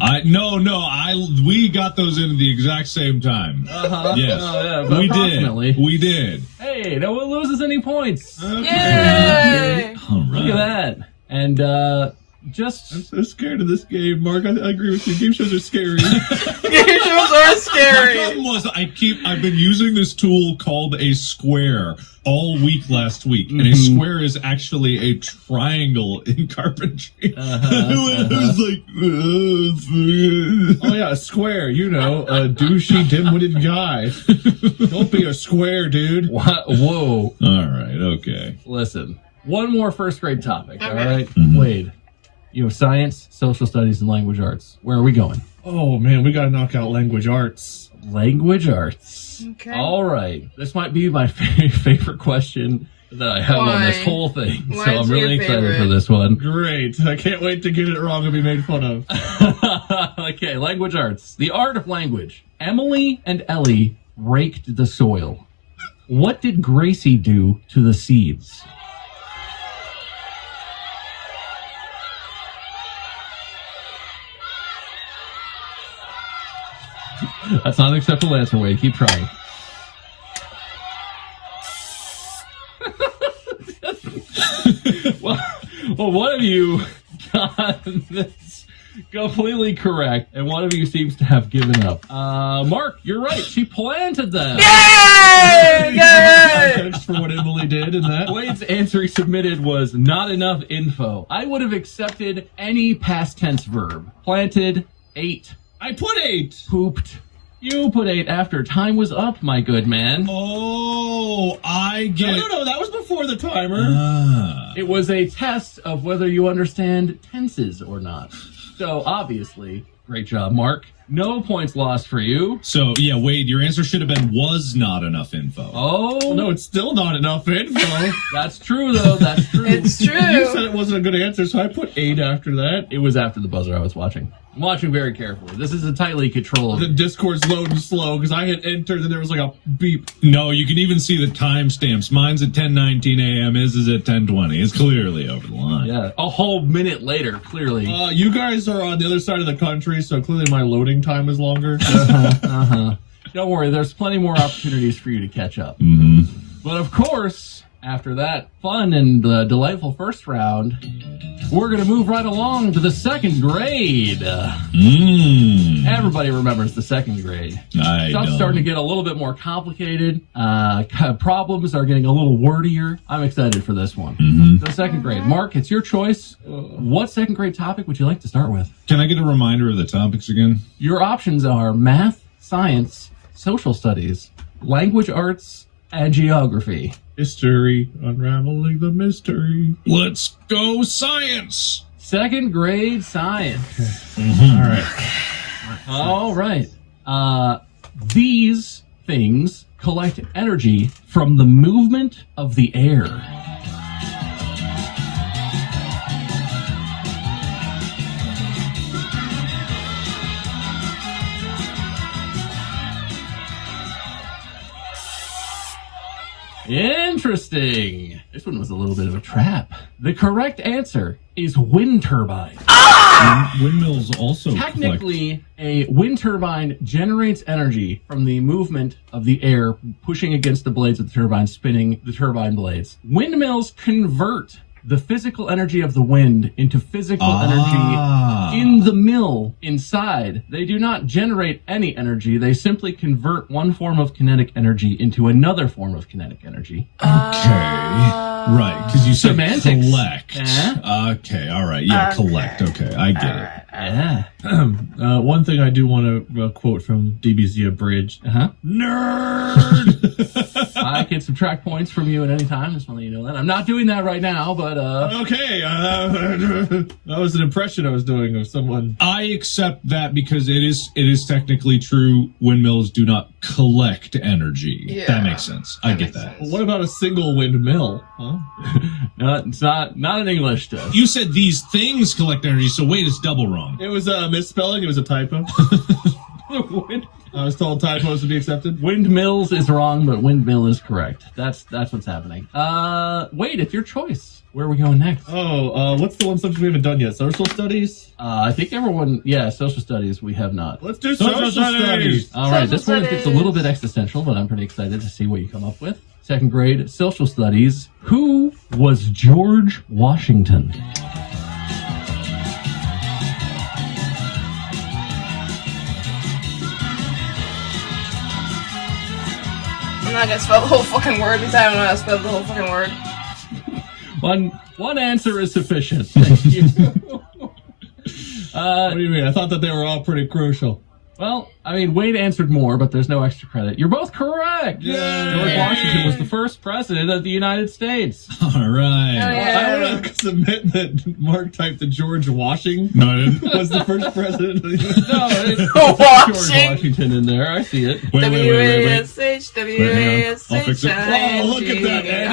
We got those in at the exact same time. Uh-huh. Yes. Oh, yeah, but We approximately. did. We did. Hey, no one loses any points. Yay! All Look right. at that. And Just I'm so scared of this game, Mark. I agree with you. Game shows are scary. Game shows are The scary. problem was I've been using this tool called a square all week last week, and a square is actually a triangle in carpentry. It was like, Oh yeah, a square. You know, a douchey, dim-witted guy. Don't be a square, dude. what? Whoa. all right, okay. Listen, one more first grade topic. All Okay. right, Wade. You have science, social studies, and language arts. Where are we going? Oh man, we gotta knock out language arts. Language arts. Okay. All right. This might be my favorite question that I have on this Why? whole thing. Why So is I'm it really your excited favorite? for this one. Great. I can't wait to get it wrong and be made fun of. Okay, language arts. The art of language. Emily and Ellie raked the soil. What did Gracie do to the seeds? That's not an acceptable answer, Wade. Keep trying. well, one of you got this completely correct, and one of you seems to have given up. Mark, you're right. She planted them. Yay! Yay! Context for what Emily did in that. Wade's answer he submitted was not enough info. I would have accepted any past tense verb. Planted, ate, I put 8. pooped. You put 8 after time was up, my good man. Oh, I get. No, that was before the timer. Ah. It was a test of whether you understand tenses or not. So, obviously, great job, Mark. No points lost for you. So yeah, Wade, your answer should have been was not enough info. Oh, No, it's still not enough info. that's true, though. That's true. It's true. You said it wasn't a good answer, so I put 8 after that. It was after the buzzer I was watching. I'm watching very carefully. This is a tightly controlled. The Discord's loading slow because I hit enter, then there was like a beep. No, you can even see the timestamps. Mine's at 10:19 a.m. His is at 10:20. It's clearly over the line. Yeah, a whole minute later, clearly. You guys are on the other side of the country, so clearly my loading time is longer. Don't worry, there's plenty more opportunities for you to catch up. Mm-hmm. But of course, after that fun and delightful first round, we're going to move right along to the second grade. Everybody remembers the second grade. I Stuff's know. starting to get a little bit more complicated. Problems are getting a little wordier. I'm excited for this one. Mm-hmm. So second grade. Mark, it's your choice. What second grade topic would you like to start with? Can I get a reminder of the topics again? Your options are math, science, social studies, language arts, and geography. History, unraveling the mystery. Let's go science. Second grade science. All right. All right. These things collect energy from the movement of the air. Interesting. This one was a little bit of a trap. The correct answer is wind turbine. Windmills also Technically, a wind turbine generates energy from the movement of the air pushing against the blades of the turbine, spinning the turbine blades. Windmills convert the physical energy of the wind into physical energy in the mill inside. They do not generate any energy. They simply convert one form of kinetic energy into another form of kinetic energy. Right, because you said Semantics. collect. Eh? Okay, all right. Yeah, collect. Okay, I get it. Yeah. One thing I do want to quote from DBZ Abridged. Nerd! I can subtract points from you at any time. Just want to let you know that. I'm not doing that right now, but Okay, that was an impression I was doing of someone. I accept that because it is technically true. Windmills do not collect energy. Yeah, that makes sense. I get makes that. sense. What about a single windmill? Huh? no, it's not an English test. You said these things collect energy, so wait, it's double wrong. It was a misspelling. It was a typo. I was told typos would be accepted. Windmills is wrong, but windmill is correct. That's what's happening. Wait, it's your choice. Where are we going next? What's the one subject we haven't done yet? Social studies? I think everyone, social studies we have not. Let's do social studies. All right, this one studies. gets a little bit existential, but I'm pretty excited to see what you come up with. Second grade social studies. Who was George Washington? I'm not gonna spell the whole fucking word because I don't know how to spell the whole fucking word. One answer is sufficient. Thank you. What do you mean? I thought that they were all pretty crucial. Well, I mean, Wade answered more, but there's no extra credit. You're both correct. Yay! George Washington was the first president of the United States. All right. Oh, yeah. I want to submit that Mark typed the George Washing No, I didn't. was the first president. No, it's Washing. George Washington in there. I see it. Wait. W-A-S-H, Wait, hang on. I'll fix it. Oh, look at that.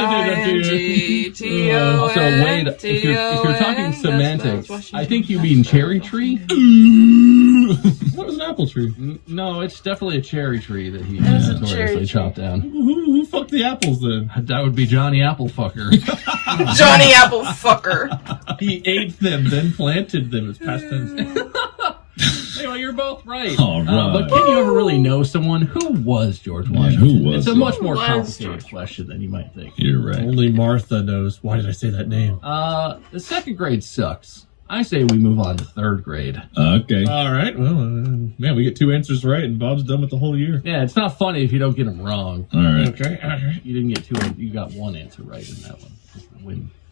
Also, Wade, if you're talking semantics, I think you mean cherry tree. That was an apple tree. No, it's definitely a cherry tree that he That is a notoriously cherry tree. chopped down. Who fucked the apples then? That would be Johnny Applefucker. Johnny Apple fucker. He ate them, then planted them. It's past tense. Anyway, you're both right. All right. But can you ever really know someone? Who was George Washington? who was It's a it? much more Who was complicated George? question than you might think. You're right. Only Martha knows. Why did I say that name? The second grade sucks. I say we move on to third grade. Okay. All right. Well, man, we get 2 answers right, and Bob's done with the whole year. Yeah, it's not funny if you don't get them wrong. All right. Okay. All right. You didn't get two. You got one answer right in that one. It's the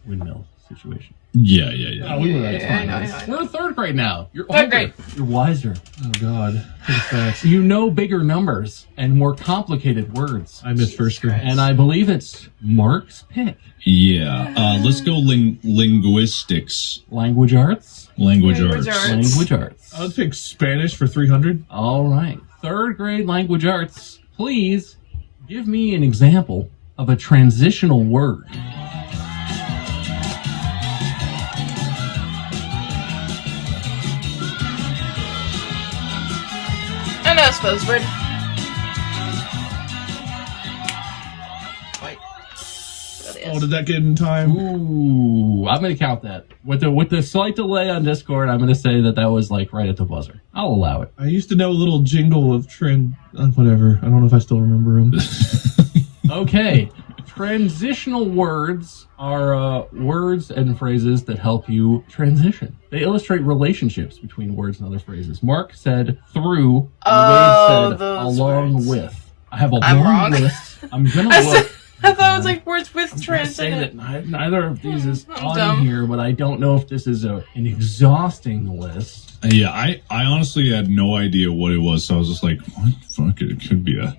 windmill situation. Yeah. Oh, we were out of Yeah, time. I know. We're in third grade now. You're Third older. grade. You're wiser. Oh God. Pretty fast. You know bigger numbers and more complicated words. I missed first grade. And I believe it's Mark's pick. Yeah. Let's go linguistics. Language arts. Language Language arts. arts. Language arts. I'll take Spanish for 300. All right. Third grade language arts. Please give me an example of a transitional word. I know it's supposed word. Wait. That is. Oh, did that get in time? Ooh, I'm gonna count that with the slight delay on Discord. I'm gonna say that was like right at the buzzer. I'll allow it. I used to know a little jingle of whatever. I don't know if I still remember them. Okay, transitional words are words and phrases that help you transition. They illustrate relationships between words and other phrases. Mark said through, and Oh, Wade said those along words. with. I have a I'm long wrong. list. I'm gonna I, look. I thought it was like words with I'm gonna say transition. that neither of these is I'm on dumb. here, but I don't know if this is an exhausting list. Yeah, I honestly had no idea what it was, so I was just like, what? Fuck it, it could be a...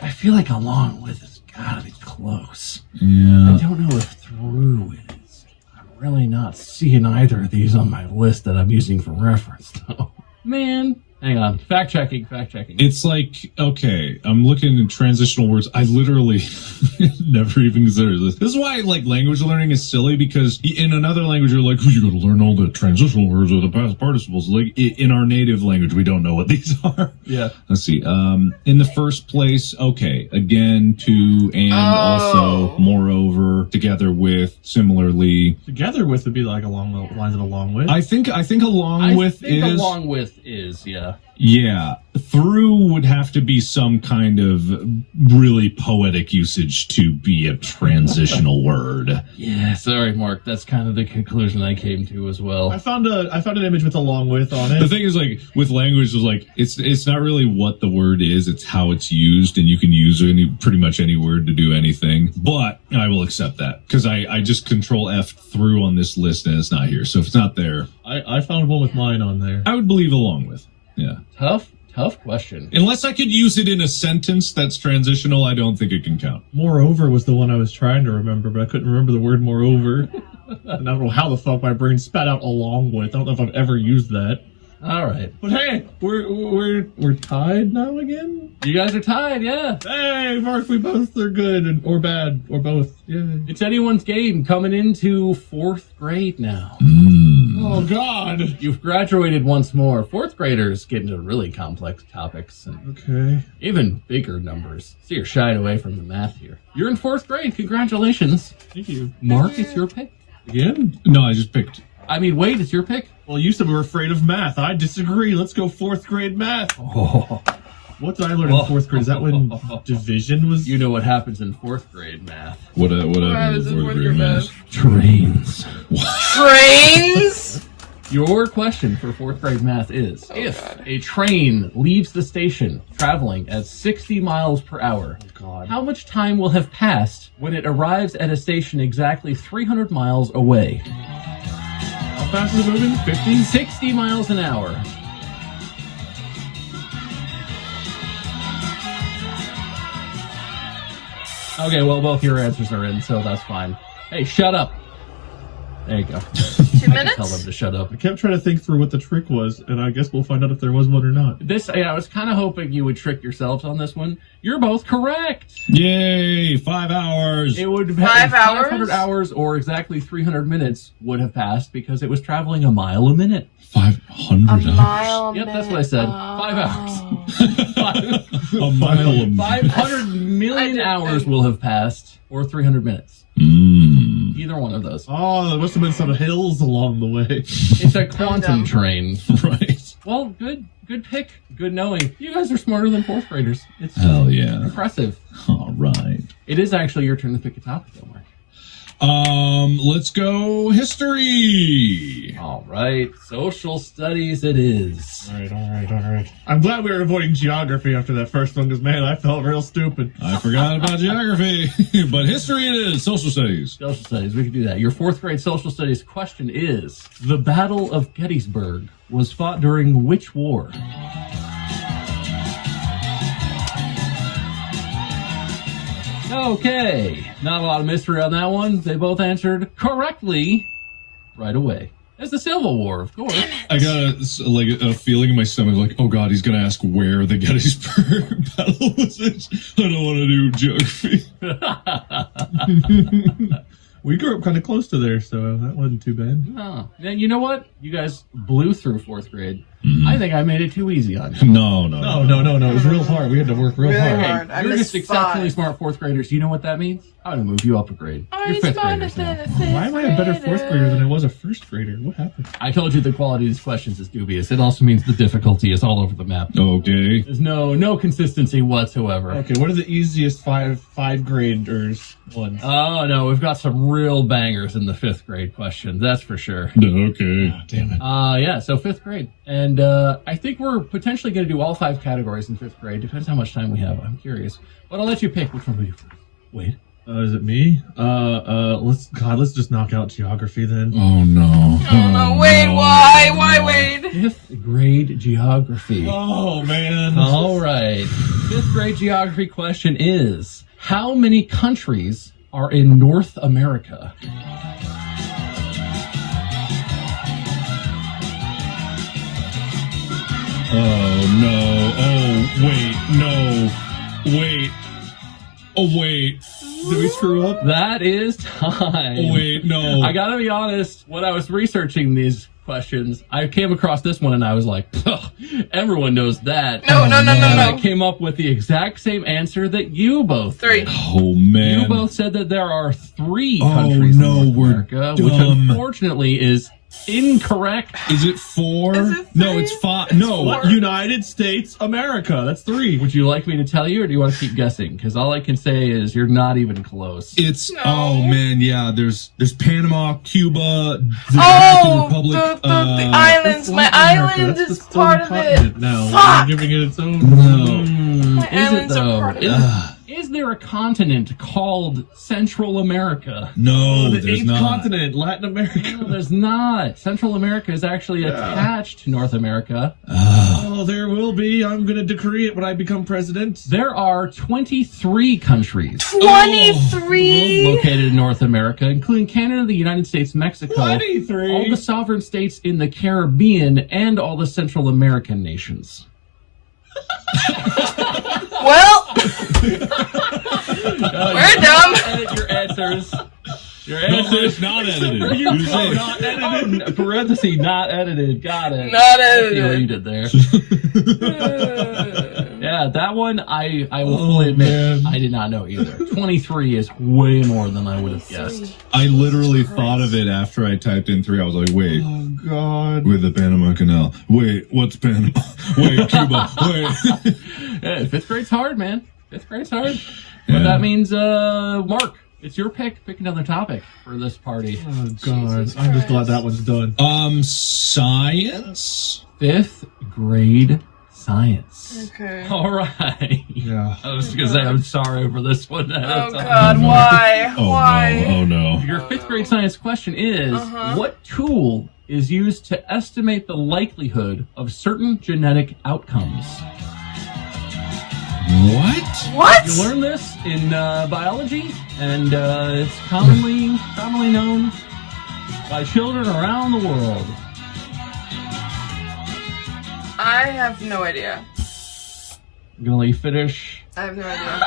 I feel like along with it's gotta be close. I Yeah. don't know if through is. I'm really not seeing either of these on my list that I'm using for reference, though. Man, hang on. Fact checking. It's like, okay, I'm looking at transitional words. I literally never even considered this. This is why, like, language learning is silly, because in another language, you're like, oh, you gotta learn all the transitional words or the past participles. Like, in our native language, we don't know what these are. Yeah. Let's see. In the first place, okay, again, to, and also, moreover, together with, similarly. Together with would be like along the lines of along with. I think along with is. along with is, yeah. Yeah, through would have to be some kind of really poetic usage to be a transitional word. Yeah, sorry, Mark. That's kind of the conclusion I came to as well. I found an image with along with on The it. thing is, like, with language, is like it's not really what the word is; it's how it's used, and you can use pretty much any word to do anything. But I will accept that because I just Control F through on this list and it's not here. So if it's not there, I found one with mine on there. I would believe along with. Yeah. Tough question. Unless I could use it in a sentence that's transitional, I don't think it can count. Moreover was the one I was trying to remember, but I couldn't remember the word moreover. And I don't know how the fuck my brain spat out along with. I don't know if I've ever used that. All right. But hey, we're tied now again? You guys are tied, yeah. Hey, Mark, we both are good or bad or both. Yeah. It's anyone's game coming into fourth grade now. Oh God. You've graduated once more. Fourth graders get into really complex topics and Okay. even bigger numbers. So you're shied away from the math here. You're in fourth grade. Congratulations. Thank you. Mark, it's your pick. Again? No, I just picked. I mean, Wade, it's your pick. Well, you said we were afraid of math. I disagree. Let's go fourth grade math. Oh. What did I learn in fourth grade? Is that when division was? You know what happens in fourth grade math. What happened happens in in fourth fourth grade grade math? Trains. Trains? Your question for 4th grade math is, if a train leaves the station traveling at 60 miles per hour, how much time will have passed when it arrives at a station exactly 300 miles away? How fast is it moving? 50? 60 miles an hour. Okay, well, both your answers are in, so that's fine. Hey, shut up. There you go. 2 minutes? Tell them to shut up. I kept trying to think through what the trick was, and I guess we'll find out if there was one or not. I was kind of hoping you would trick yourselves on this one. You're both correct. Yay! 5 hours. It would 5 hours? 500 hours or exactly 300 minutes would have passed because it was traveling a mile a minute. 500 A hours. mile a Yep, minute. that's what I said. 5 hours. A mile a minute. 500 million hours will have passed or 300 minutes. Either one of those. Oh, there must have been some hills along the way. It's a quantum train. Right. Well, good pick. Good knowing. You guys are smarter than 4th graders. It's Hell yeah. impressive. All right. It is actually your turn to pick a topic, though, Mark. Let's go history. All right. Social studies it is. All right. I'm glad we were avoiding geography after that first one, because, man, I felt real stupid. I forgot about geography, but history it is. Social studies. Social studies, we can do that. Your 4th grade social studies question is, the Battle of Gettysburg was fought during which war? Okay, not a lot of mystery on that one. They both answered correctly right away. It's the Civil War, of course. I got a feeling in my stomach, like, oh god, he's gonna ask where the Gettysburg Battle was. I don't want to do geography. We grew up kind of close to there, so that wasn't too bad. Oh, and you know what? You guys blew through 4th grade. I think I made it too easy on you. No. No. It was real hard. We had to work real Really hard. hard. I You're missed just exceptionally 5. smart 4th graders. You know what that means? I'm going to move you up a grade. You're 5th graders now. Why am I a better 4th grader than I was a 1st grader? What happened? I told you the quality of these questions is dubious. It also means the difficulty is all over the map. Okay. There's no consistency whatsoever. Okay, what are the easiest five graders ones? Oh, no, we've got some real bangers in the 5th grade questions, that's for sure. Okay. Damn it. Yeah, so 5th grade. And I think we're potentially going to do all 5 categories in 5th grade. Depends how much time we have. I'm curious. But I'll let you pick which one we do first. Wade? Is it me? Let's just knock out geography then. Oh no. Oh no, Wade, why? Why, Wade? 5th grade geography. Oh, man. All right. 5th grade geography question is, how many countries are in North America? Oh no. Oh wait. No. Wait. Oh wait. Did we screw up? That is time. Oh wait. No. I gotta be honest, when I was researching these questions, I came across this one and I was like, everyone knows that. No. And I came up with the exact same answer that you both 3. did. Oh man. You both said that there are 3 countries no, in North we're America, which dumb. unfortunately is incorrect. Is it 4? Is it No, 3? it's 5. It's No. 4. United States, America. That's 3. Would you like me to tell you, or do you want to keep guessing? Because all I can say is you're not even close. It's No. oh man, yeah. There's Panama, Cuba, the Oh, Dominican Republic. the islands. My island is part of it. Now Fuck. we're giving it its own. No. My Is it islands are though? part of Is, it. is there a continent called Central America? No, the there's 8th not. continent, Latin No, America. there's not. Central America is actually attached to North America. Oh, there will be. I'm going to decree it when I become president. There are 23 countries 23. located in North America, including Canada, the United States, Mexico, 23. all the sovereign states in the Caribbean, and all the Central American nations. Well, we're dumb. Edit your answers. Your No, answers. it's not edited. You You say- not edited. Parenthesis, not edited. Got it. Not I see what you edited. did there. Yeah, that one I will fully admit man. I did not know either. 23 is way more than I would have guessed. I literally thought of it after I typed in 3. I was like, wait, Oh, God. with the Panama Canal. Wait, what's Panama? Wait, Cuba. Wait. Yeah, 5th grade's hard, man. 5th grade's hard. But Yeah. that means, Mark, It's your pick. Pick another topic for this party. Oh, God. I'm just glad that one's done. Science? 5th grade science. Okay. All right. Yeah. I was going to say, I'm sorry for this one. Oh God, why? Oh Why? no, oh no. Your 5th grade science question is, what tool is used to estimate the likelihood of certain genetic outcomes? What? What? You learn this in biology, and it's commonly known by children around the world. I have no idea. I'm gonna let you finish. I have no idea.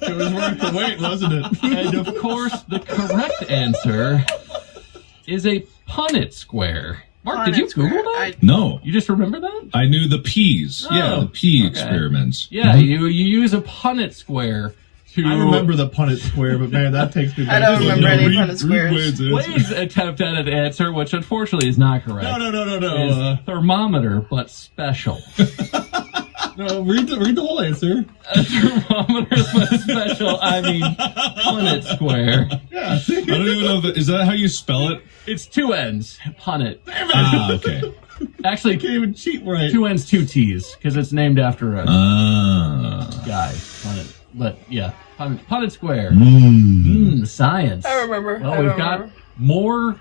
It was worth the wait, wasn't it? And of course, the correct answer is a Punnett square. Mark, did you Google that? No. You just remember that? I knew the peas. Yeah, the pea experiments. Yeah, you use a Punnett square to... I remember the Punnett square, but man, that takes me back. I don't remember any Punnett squares. Wade's attempt at an answer, which unfortunately is not correct. No. Is thermometer, but special. No, read the whole answer. A thermometer, but special. I mean, Punnett square. Yeah, see? I don't even know is that how you spell it? It's 2 N's. Punnett. Ah, okay. Actually, Can't even cheat right. 2 N's, 2 T's, because it's named after a guy. Punnett. But yeah, Punnett square. Science. I remember. Well, we've got more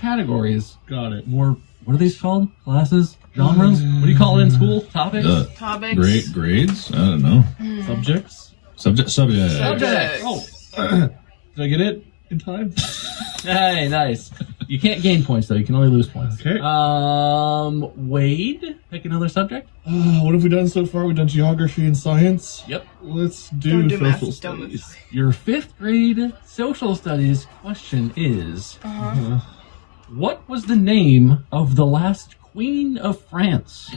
categories. Got it. More. What are these called? Classes? Genres? What do you call it in school? Topics? Topics. Great grades? I don't know. Subjects? Subject. Subjects. Oh. Did I get it in time? Hey, nice. You can't gain points though. You can only lose points. Okay. Wade, pick another subject. What have we done so far? We've done geography and science. Yep. Let's Don't do do math. social Don't do studies. Your 5th grade social studies question is: what was the name of the last Queen of France?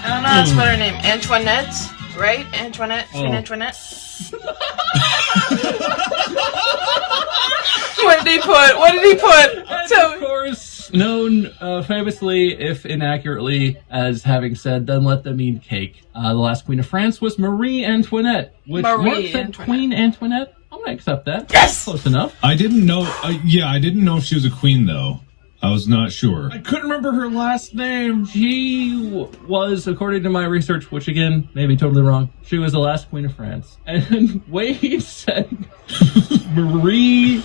I don't know how to spell her name. Antoinette, right? Antoinette. Queen Antoinette. What did he put? And Tell of me. course, known famously, if inaccurately, as having said, "Then let them eat cake." The last Queen of France was Marie Antoinette, which Marie Mark said Antoinette. Queen Antoinette. I'm gonna accept that. Yes! Close enough. I didn't know. I didn't know if she was a queen though. I was not sure. I couldn't remember her last name. She was, according to my research, which again, may be totally wrong, she was the last Queen of France. And Wade said Marie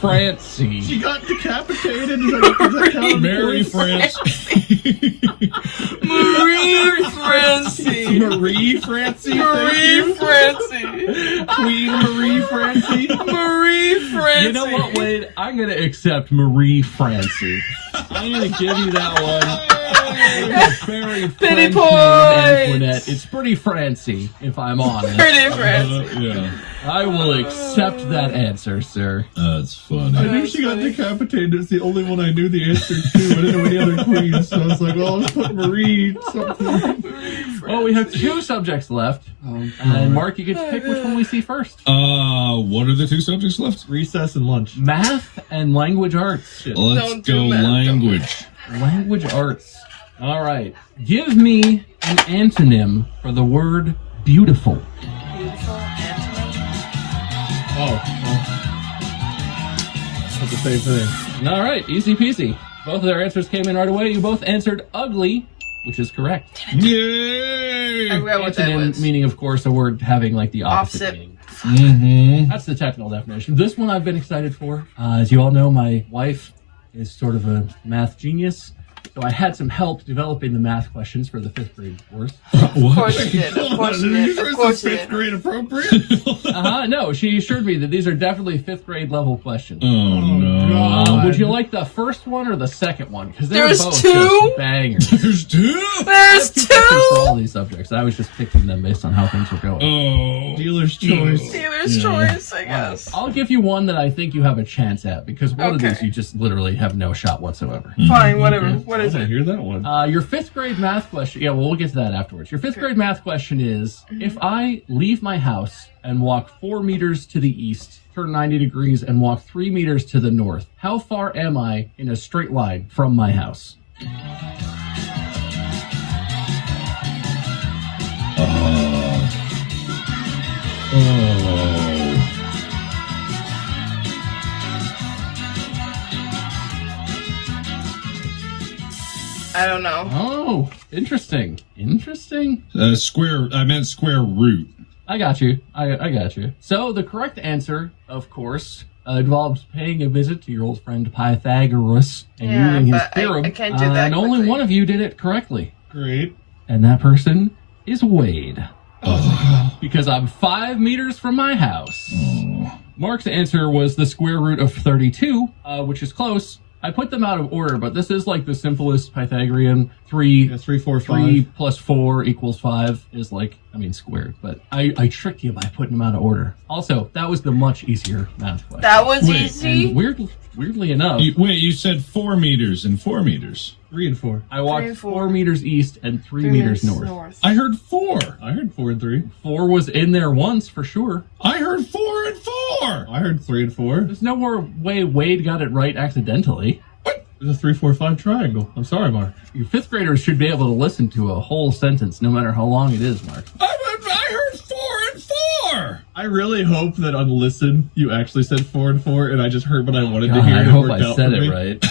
Francie. She got decapitated. Does that count? Mary France. Marie Francie. Marie Francie. Marie Francie. Queen Marie Francie. Marie Francie. You know what, Wade? I'm going to accept Marie Francie. I'm going to give you that one. Very Penny French points. name, Antoinette. It's pretty Francie, if I'm honest. Pretty Francie. Yeah. I will accept that answer, sir. That's funny. I knew she got decapitated. It's the only one I knew the answer to. I didn't know any other queens, so I was like, well, let's put Marie something. Well, we have 2 subjects left. And Mark, you get to pick which one we see first. What are the 2 subjects left? Recess and lunch. Math and language arts. Let's Don't do go math, language. Language arts. All right. Give me an antonym for the word beautiful. Beautiful Antoinette. Oh. That's the same thing. All right. Easy peasy. Both of their answers came in right away. You both answered ugly, which is correct. Yay! I forgot what that Antonym was. meaning, of course, a word having like the opposite Opposite. meaning. Mm-hmm. That's the technical definition. This one I've been excited for. As you all know, my wife is sort of a math genius. So I had some help developing the math questions for the 5th grade course. Of course you did. Of course you did. Of course you did. Grade appropriate? No, she assured me that these are definitely 5th grade level questions. Oh no. God. Would you like the first one or the second one? Because they're There's both 2? just bangers. There's 2? There's For all 2. these subjects. I was just picking them based on how things were going. Oh. Dealer's choice. Dealer's choice, I guess. I'll give you one that I think you have a chance at, because one of Okay. these you just literally have no shot whatsoever. Fine, whatever. Okay. What is I it? hear that one. Your 5th grade math question. Yeah, well, we'll get to that afterwards. Your 5th grade math question is: if I leave my house and walk 4 meters to the east, turn 90 degrees, and walk 3 meters to the north, how far am I in a straight line from my house? I don't know. Oh, interesting. Interesting. I meant square root. I got you. I got you. So the correct answer, of course, involves paying a visit to your old friend Pythagoras and Yeah, using his but theorem. I can't do that and only quickly. one of you did it correctly. Great. And that person is Wade. Oh. Because I'm 5 meters from my house. Oh. Mark's answer was the square root of 32, which is close. I put them out of order, but this is like the simplest Pythagorean. 3 Yeah, 3, 4, 5. 3 plus 4 equals 5 is like, squared. But I tricked you by putting them out of order. Also, that was the much easier math question. That was Wait, easy. And weirdly enough, You said 4 meters and 4 meters. 3 and 4. I walked 3 and 4. 4 meters east and 3 3 meters north. I heard 4. I heard 4 and 3. 4 was in there once for sure. I heard 4 and 4. I heard 3 and 4. There's no more way Wade got it right accidentally. There's a 3, 4, 5 triangle. I'm sorry, Mark. Your 5th graders should be able to listen to a whole sentence no matter how long it is, Mark. I heard 4 and 4. I really hope that on listen you actually said 4 and 4, and I just heard what I wanted to God, hear. I and it hope worked I out said for it me. right.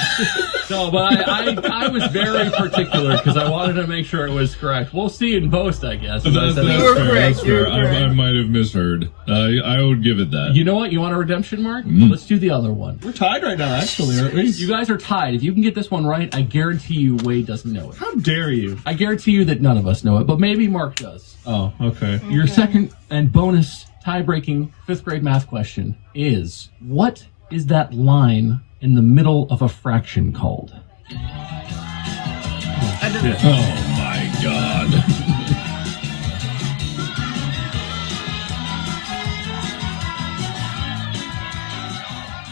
No, but I was very particular because I wanted to make sure it was correct. We'll see in post, I guess. if I That's said fair. that You were right. correct. That's You were fair. I correct. might have misheard. I would give it that. You know what? You want a redemption, Mark? Mm. Let's do the other one. We're tied right now, actually, aren't we? You guys are tied. If you can get this one right, I guarantee you Wade doesn't know it. How dare you? I guarantee you that none of us know it, but maybe Mark does. Oh, okay. Your second and bonus tie-breaking 5th grade math question is: what is that line in the middle of a fraction called? I did- Oh my god.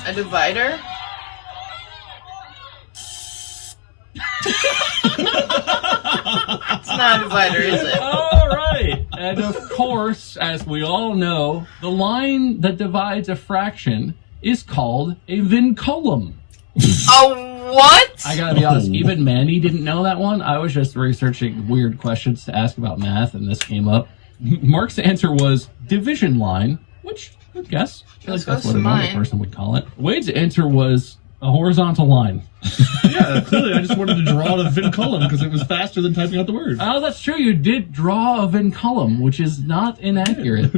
A divider? It's not a divider, is it? All right. And of course, as we all know, the line that divides a fraction is called a vinculum. A what? I gotta be honest, even Manny didn't know that one. I was just researching weird questions to ask about math, and this came up. Mark's answer was division line, which, good guess. I feel like that's what a normal mine. person would call it. Wade's answer was a horizontal line. Yeah, clearly I just wanted to draw the vinculum because it was faster than typing out the word. Oh, that's true. You did draw a vinculum, which is not inaccurate.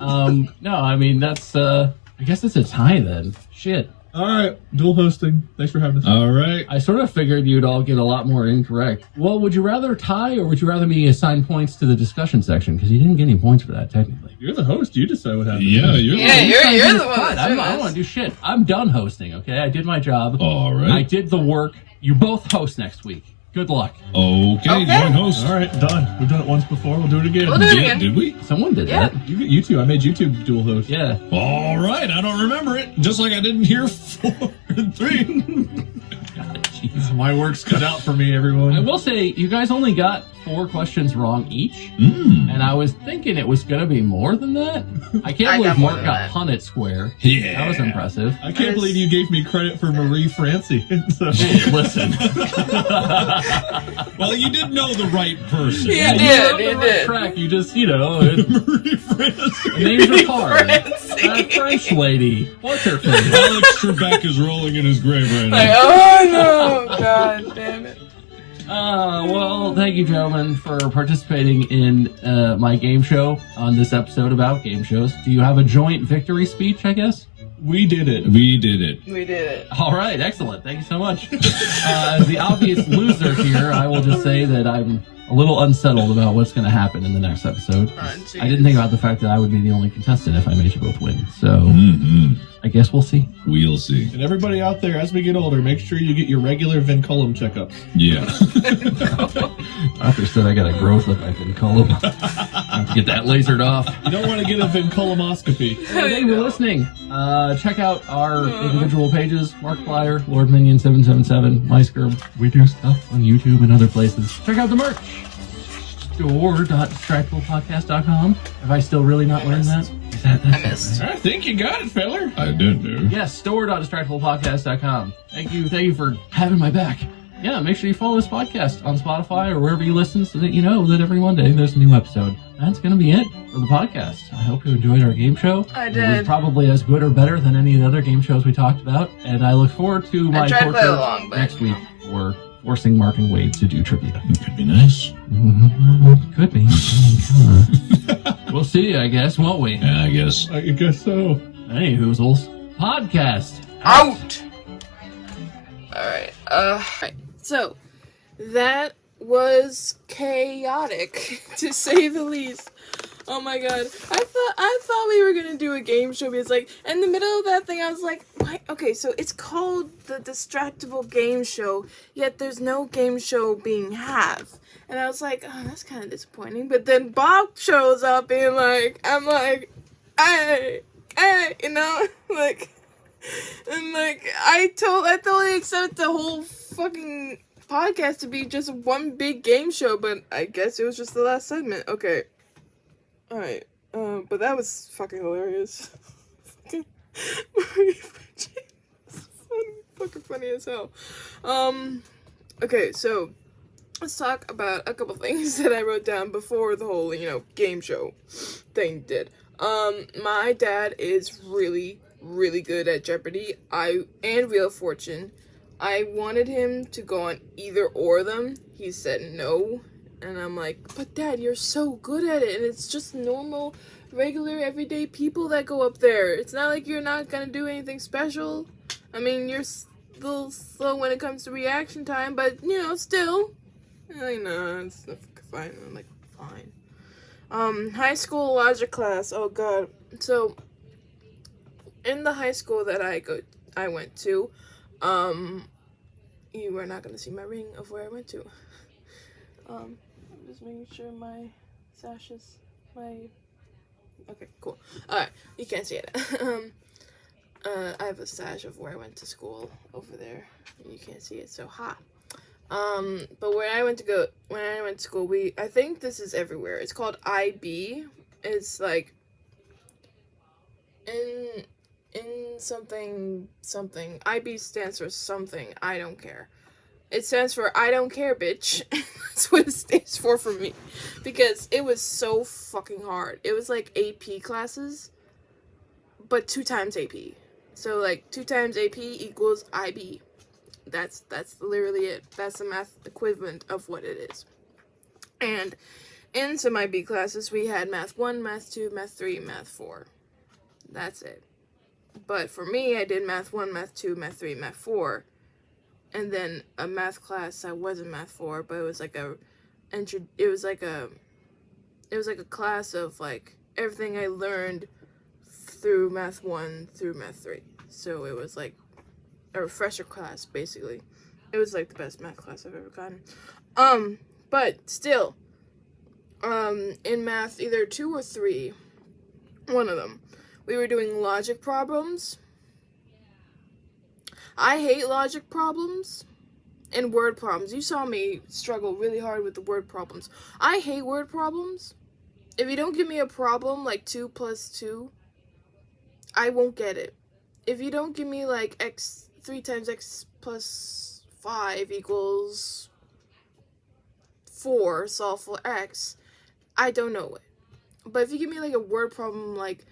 No, I mean, that's, I guess it's a tie then. Shit. All right, dual hosting. Thanks for having us. All right. I sort of figured you'd all get a lot more incorrect. Well, would you rather tie, or would you rather me assign points to the discussion section? Because you didn't get any points for that, technically. You're the host. You decide what happens. Yeah, you're Yeah, you're the one Fine, that's I doing don't want this. to do shit. I'm done hosting, okay? I did my job. All I right. did the work. You both host next week. Good luck. Okay, Okay. join host. All right, done. We've done it once before. We'll do it again. We'll do it Yeah, again. did we? Someone did Yeah. that. You two. I made YouTube dual host. Yeah. All right. I don't remember it. Just like I didn't hear 4 and 3. God, jeez. My work's cut out for me, everyone. I will say, you guys only got 4 questions wrong each. And I was thinking it was going to be more than that. I can't I believe got more Mark than got that. punted square. Yeah. That was impressive. I can't believe you gave me credit for Marie Francie. So- Hey, listen. Well, you did know the right person. Yeah. You're did, on the you right did. track. You just, it, Marie Francie. names are hard. Francie. That French lady. What's her face? Alex Trebek is rolling in his grave right Like, now. oh no, god damn it. Well, thank you, gentlemen, for participating in my game show on this episode about game shows. Do you have a joint victory speech, I guess? We did it. We did it. We did it. All right, excellent. Thank you so much. As the obvious loser here, I will just say that I'm a little unsettled about what's going to happen in the next episode. Oh, geez. I didn't think about the fact that I would be the only contestant if I made you both win. So Mm-hmm. I guess we'll see. We'll see. And everybody out there, as we get older, make sure you get your regular vinculum checkups. Yeah. Arthur said I got a growth of my vinculum. I have to get that lasered off. You don't want to get a vinculomoscopy. Thank you for listening. Check out our individual pages. Markiplier, Lord Minion 777, Meisker. We do stuff on YouTube and other places. Check out the merch. Store.distractablepodcast.com. Have I still really not learned that? I missed. I think you got it, feller. I did do. Yes, store.distractablepodcast.com. Thank you for having my back. Yeah, make sure you follow this podcast on Spotify or wherever you listen so that you know that every Monday there's a new episode. That's going to be it for the podcast. I hope you enjoyed our game show. I It did. was probably as good or better than any of the other game shows we talked about. And I look forward to my tried to play torture along, but next week for forcing Mark and Wade to do trivia. It could be nice. Could be. We'll see, I guess, won't we? Yeah, I guess. I guess so. Hey, Hoozles. Podcast. Out! Alright, right. So, that was chaotic, to say the least. Oh my god. I thought we were gonna do a game show because, like, in the middle of that thing, I was like, what? Okay, so it's called the Distractable Game Show, yet there's no game show being had. And I was like, oh, that's kind of disappointing. But then Bob shows up and, like, I'm like, hey, you know? Like, and, like, I totally accepted the whole fucking podcast to be just one big game show, but I guess it was just the last segment. Okay. Alright, but that was fucking hilarious. Fucking funny as hell. Okay, so let's talk about a couple things that I wrote down before the whole, game show thing did. My dad is really, really good at Jeopardy and Wheel of Fortune. I wanted him to go on either or of them. He said no. And I'm like, but Dad, you're so good at it, and it's just normal, regular, everyday people that go up there. It's not like you're not gonna do anything special. I mean, you're little slow when it comes to reaction time, but, still. I'm like, no, it's fine. I'm like, fine. High school logic class, oh god. So, in the high school that I went to, you are not gonna see my ring of where I went to. I'm just making sure my sash is okay, cool. Alright, you can't see it. I have a sash of where I went to school over there. You can't see it, so ha. But when I went to school, I think this is everywhere. It's called IB. It's like in something. IB stands for something. I don't care. It stands for I don't care, bitch. That's what it stands for me. Because it was so fucking hard. It was like AP classes, but 2 times AP. So, like, 2 times AP equals IB. That's literally it. That's the math equivalent of what it is. And in some IB classes, we had Math 1, Math 2, Math 3, Math 4. That's it. But for me, I did Math 1, Math 2, Math 3, Math 4. And then a math class I wasn't Math 4, but it was like a class of like everything I learned through Math 1 through Math 3. So it was like a refresher class, basically. It was like the best math class I've ever gotten. But still, in math either 2 or 3, one of them, we were doing logic problems. I hate logic problems and word problems. You saw me struggle really hard with the word problems. I hate word problems. If you don't give me a problem like 2 plus 2, I won't get it. If you don't give me like 3 times x plus 5 equals 4, solve for x, I don't know it. But if you give me like a word problem like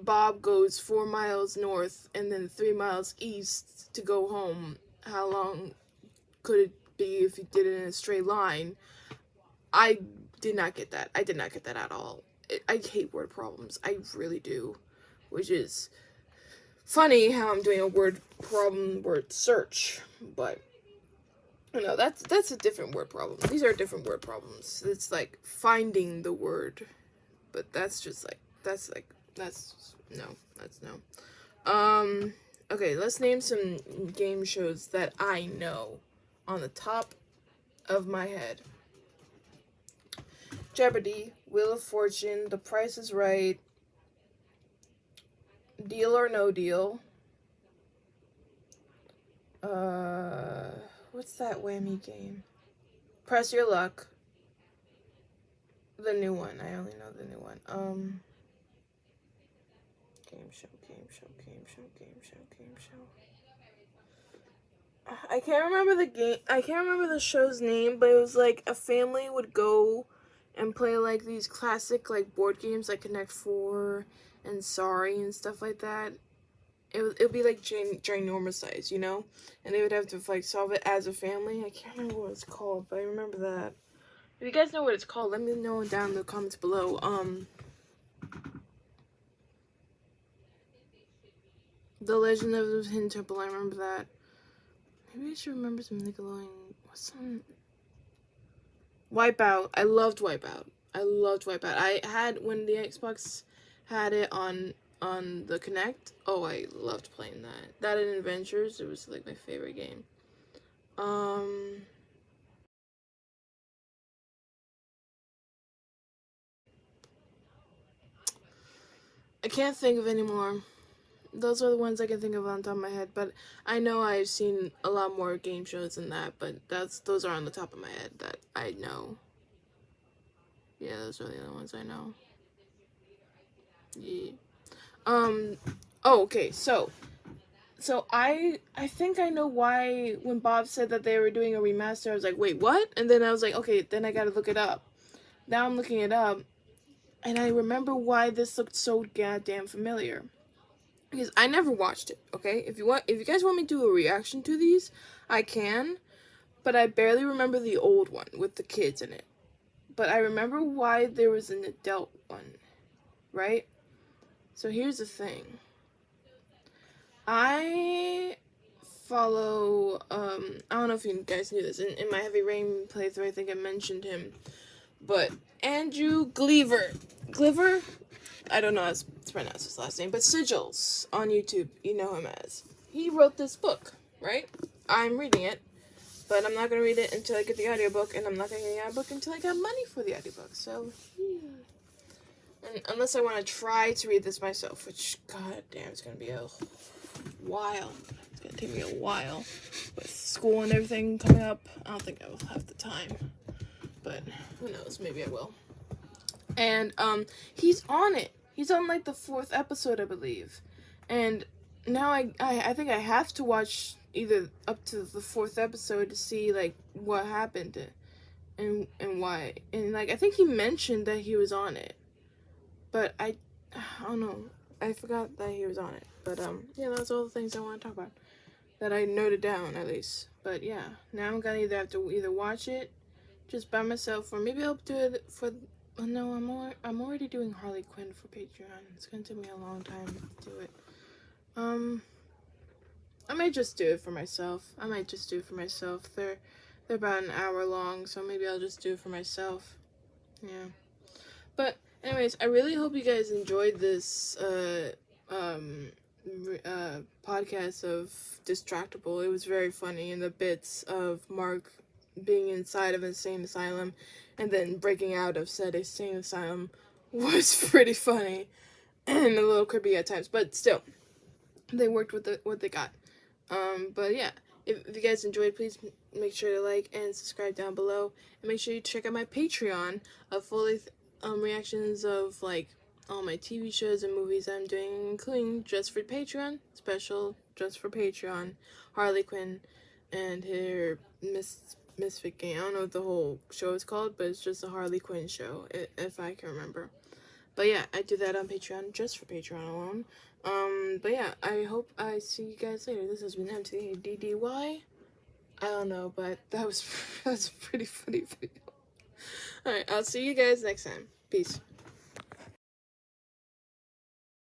Bob goes 4 miles north and then 3 miles east to go home, how long could it be if you did it in a straight line? I did not get that. I did not get that at all. I hate word problems. I really do. Which is funny how I'm doing a word search. But, that's a different word problem. These are different word problems. It's like finding the word. But that's no. Okay, let's name some game shows that I know on the top of my head. Jeopardy, Wheel of Fortune, The Price is Right, Deal or No Deal. What's that whammy game? Press Your Luck. The new one. I only know the new one. Game show. I can't remember the game. I can't remember the show's name, but it was like a family would go and play like these classic like board games like Connect 4 and Sorry and stuff like that. It'd be like ginormous size, you know? And they would have to like solve it as a family. I can't remember what it's called, but I remember that. If you guys know what it's called, let me know down in the comments below. The Legend of the Hidden Temple, I remember that. Maybe I should remember some Nickelodeon. What's some? Wipeout. I loved Wipeout. I had, when the Xbox had it on the Kinect, oh, I loved playing that. That and Adventures, it was like my favorite game. I can't think of any more. Those are the ones I can think of on top of my head, but I know I've seen a lot more game shows than that, but those are on the top of my head that I know. Yeah, those are the other ones I know. Yeah. Oh, okay, so I think I know why when Bob said that they were doing a remaster, I was like, wait, what? And then I was like, okay, then I gotta look it up. Now I'm looking it up, and I remember why this looked so goddamn familiar. Because I never watched it, okay? If you guys want me to do a reaction to these, I can, but I barely remember the old one with the kids in it. But I remember why there was an adult one, right? So here's the thing. I follow, I don't know if you guys knew this, in my Heavy Rain playthrough, I think I mentioned him, but Andrew Gliver? I don't know how to pronounce his last name, but Sigils on YouTube, you know him as. He wrote this book, right? I'm reading it, but I'm not going to read it until I get the audiobook, and I'm not going to get the audiobook until I got money for the audiobook, so, yeah. And unless I want to try to read this myself, which, god damn, it's going to be a while. It's going to take me a while. With school and everything coming up, I don't think I will have the time. But, who knows, maybe I will. And, he's on it. He's on, like, the 4th episode, I believe. And now I think I have to watch either up to the 4th episode to see, like, what happened and why. And, like, I think he mentioned that he was on it. But I don't know. I forgot that he was on it. But, yeah, that's all the things I want to talk about. That I noted down, at least. But, yeah. Now I'm gonna have to watch it just by myself, or maybe I'll do it for... Oh, no, I'm already doing Harley Quinn for Patreon. It's gonna take me a long time to do it. I might just do it for myself. They're about an hour long, so maybe I'll just do it for myself. Yeah. But anyways, I really hope you guys enjoyed this podcast of Distractable. It was very funny, and the bits of Mark being inside of an insane asylum and then breaking out of said insane asylum was pretty funny and a little creepy at times, but still, they worked with what they got. But yeah, if you guys enjoyed, please make sure to like and subscribe down below, and make sure you check out my Patreon of fully reactions of like all my TV shows and movies I'm doing, including just for Patreon, special just for Patreon, Harley Quinn and her Misfit Game. I don't know what the whole show is called, but it's just a Harley Quinn show, if I can remember. But yeah, I do that on Patreon, just for Patreon alone. But yeah, I hope I see you guys later. This has been M.A.D.D.Y. I don't know, but that's a pretty funny video. Alright, I'll see you guys next time. Peace.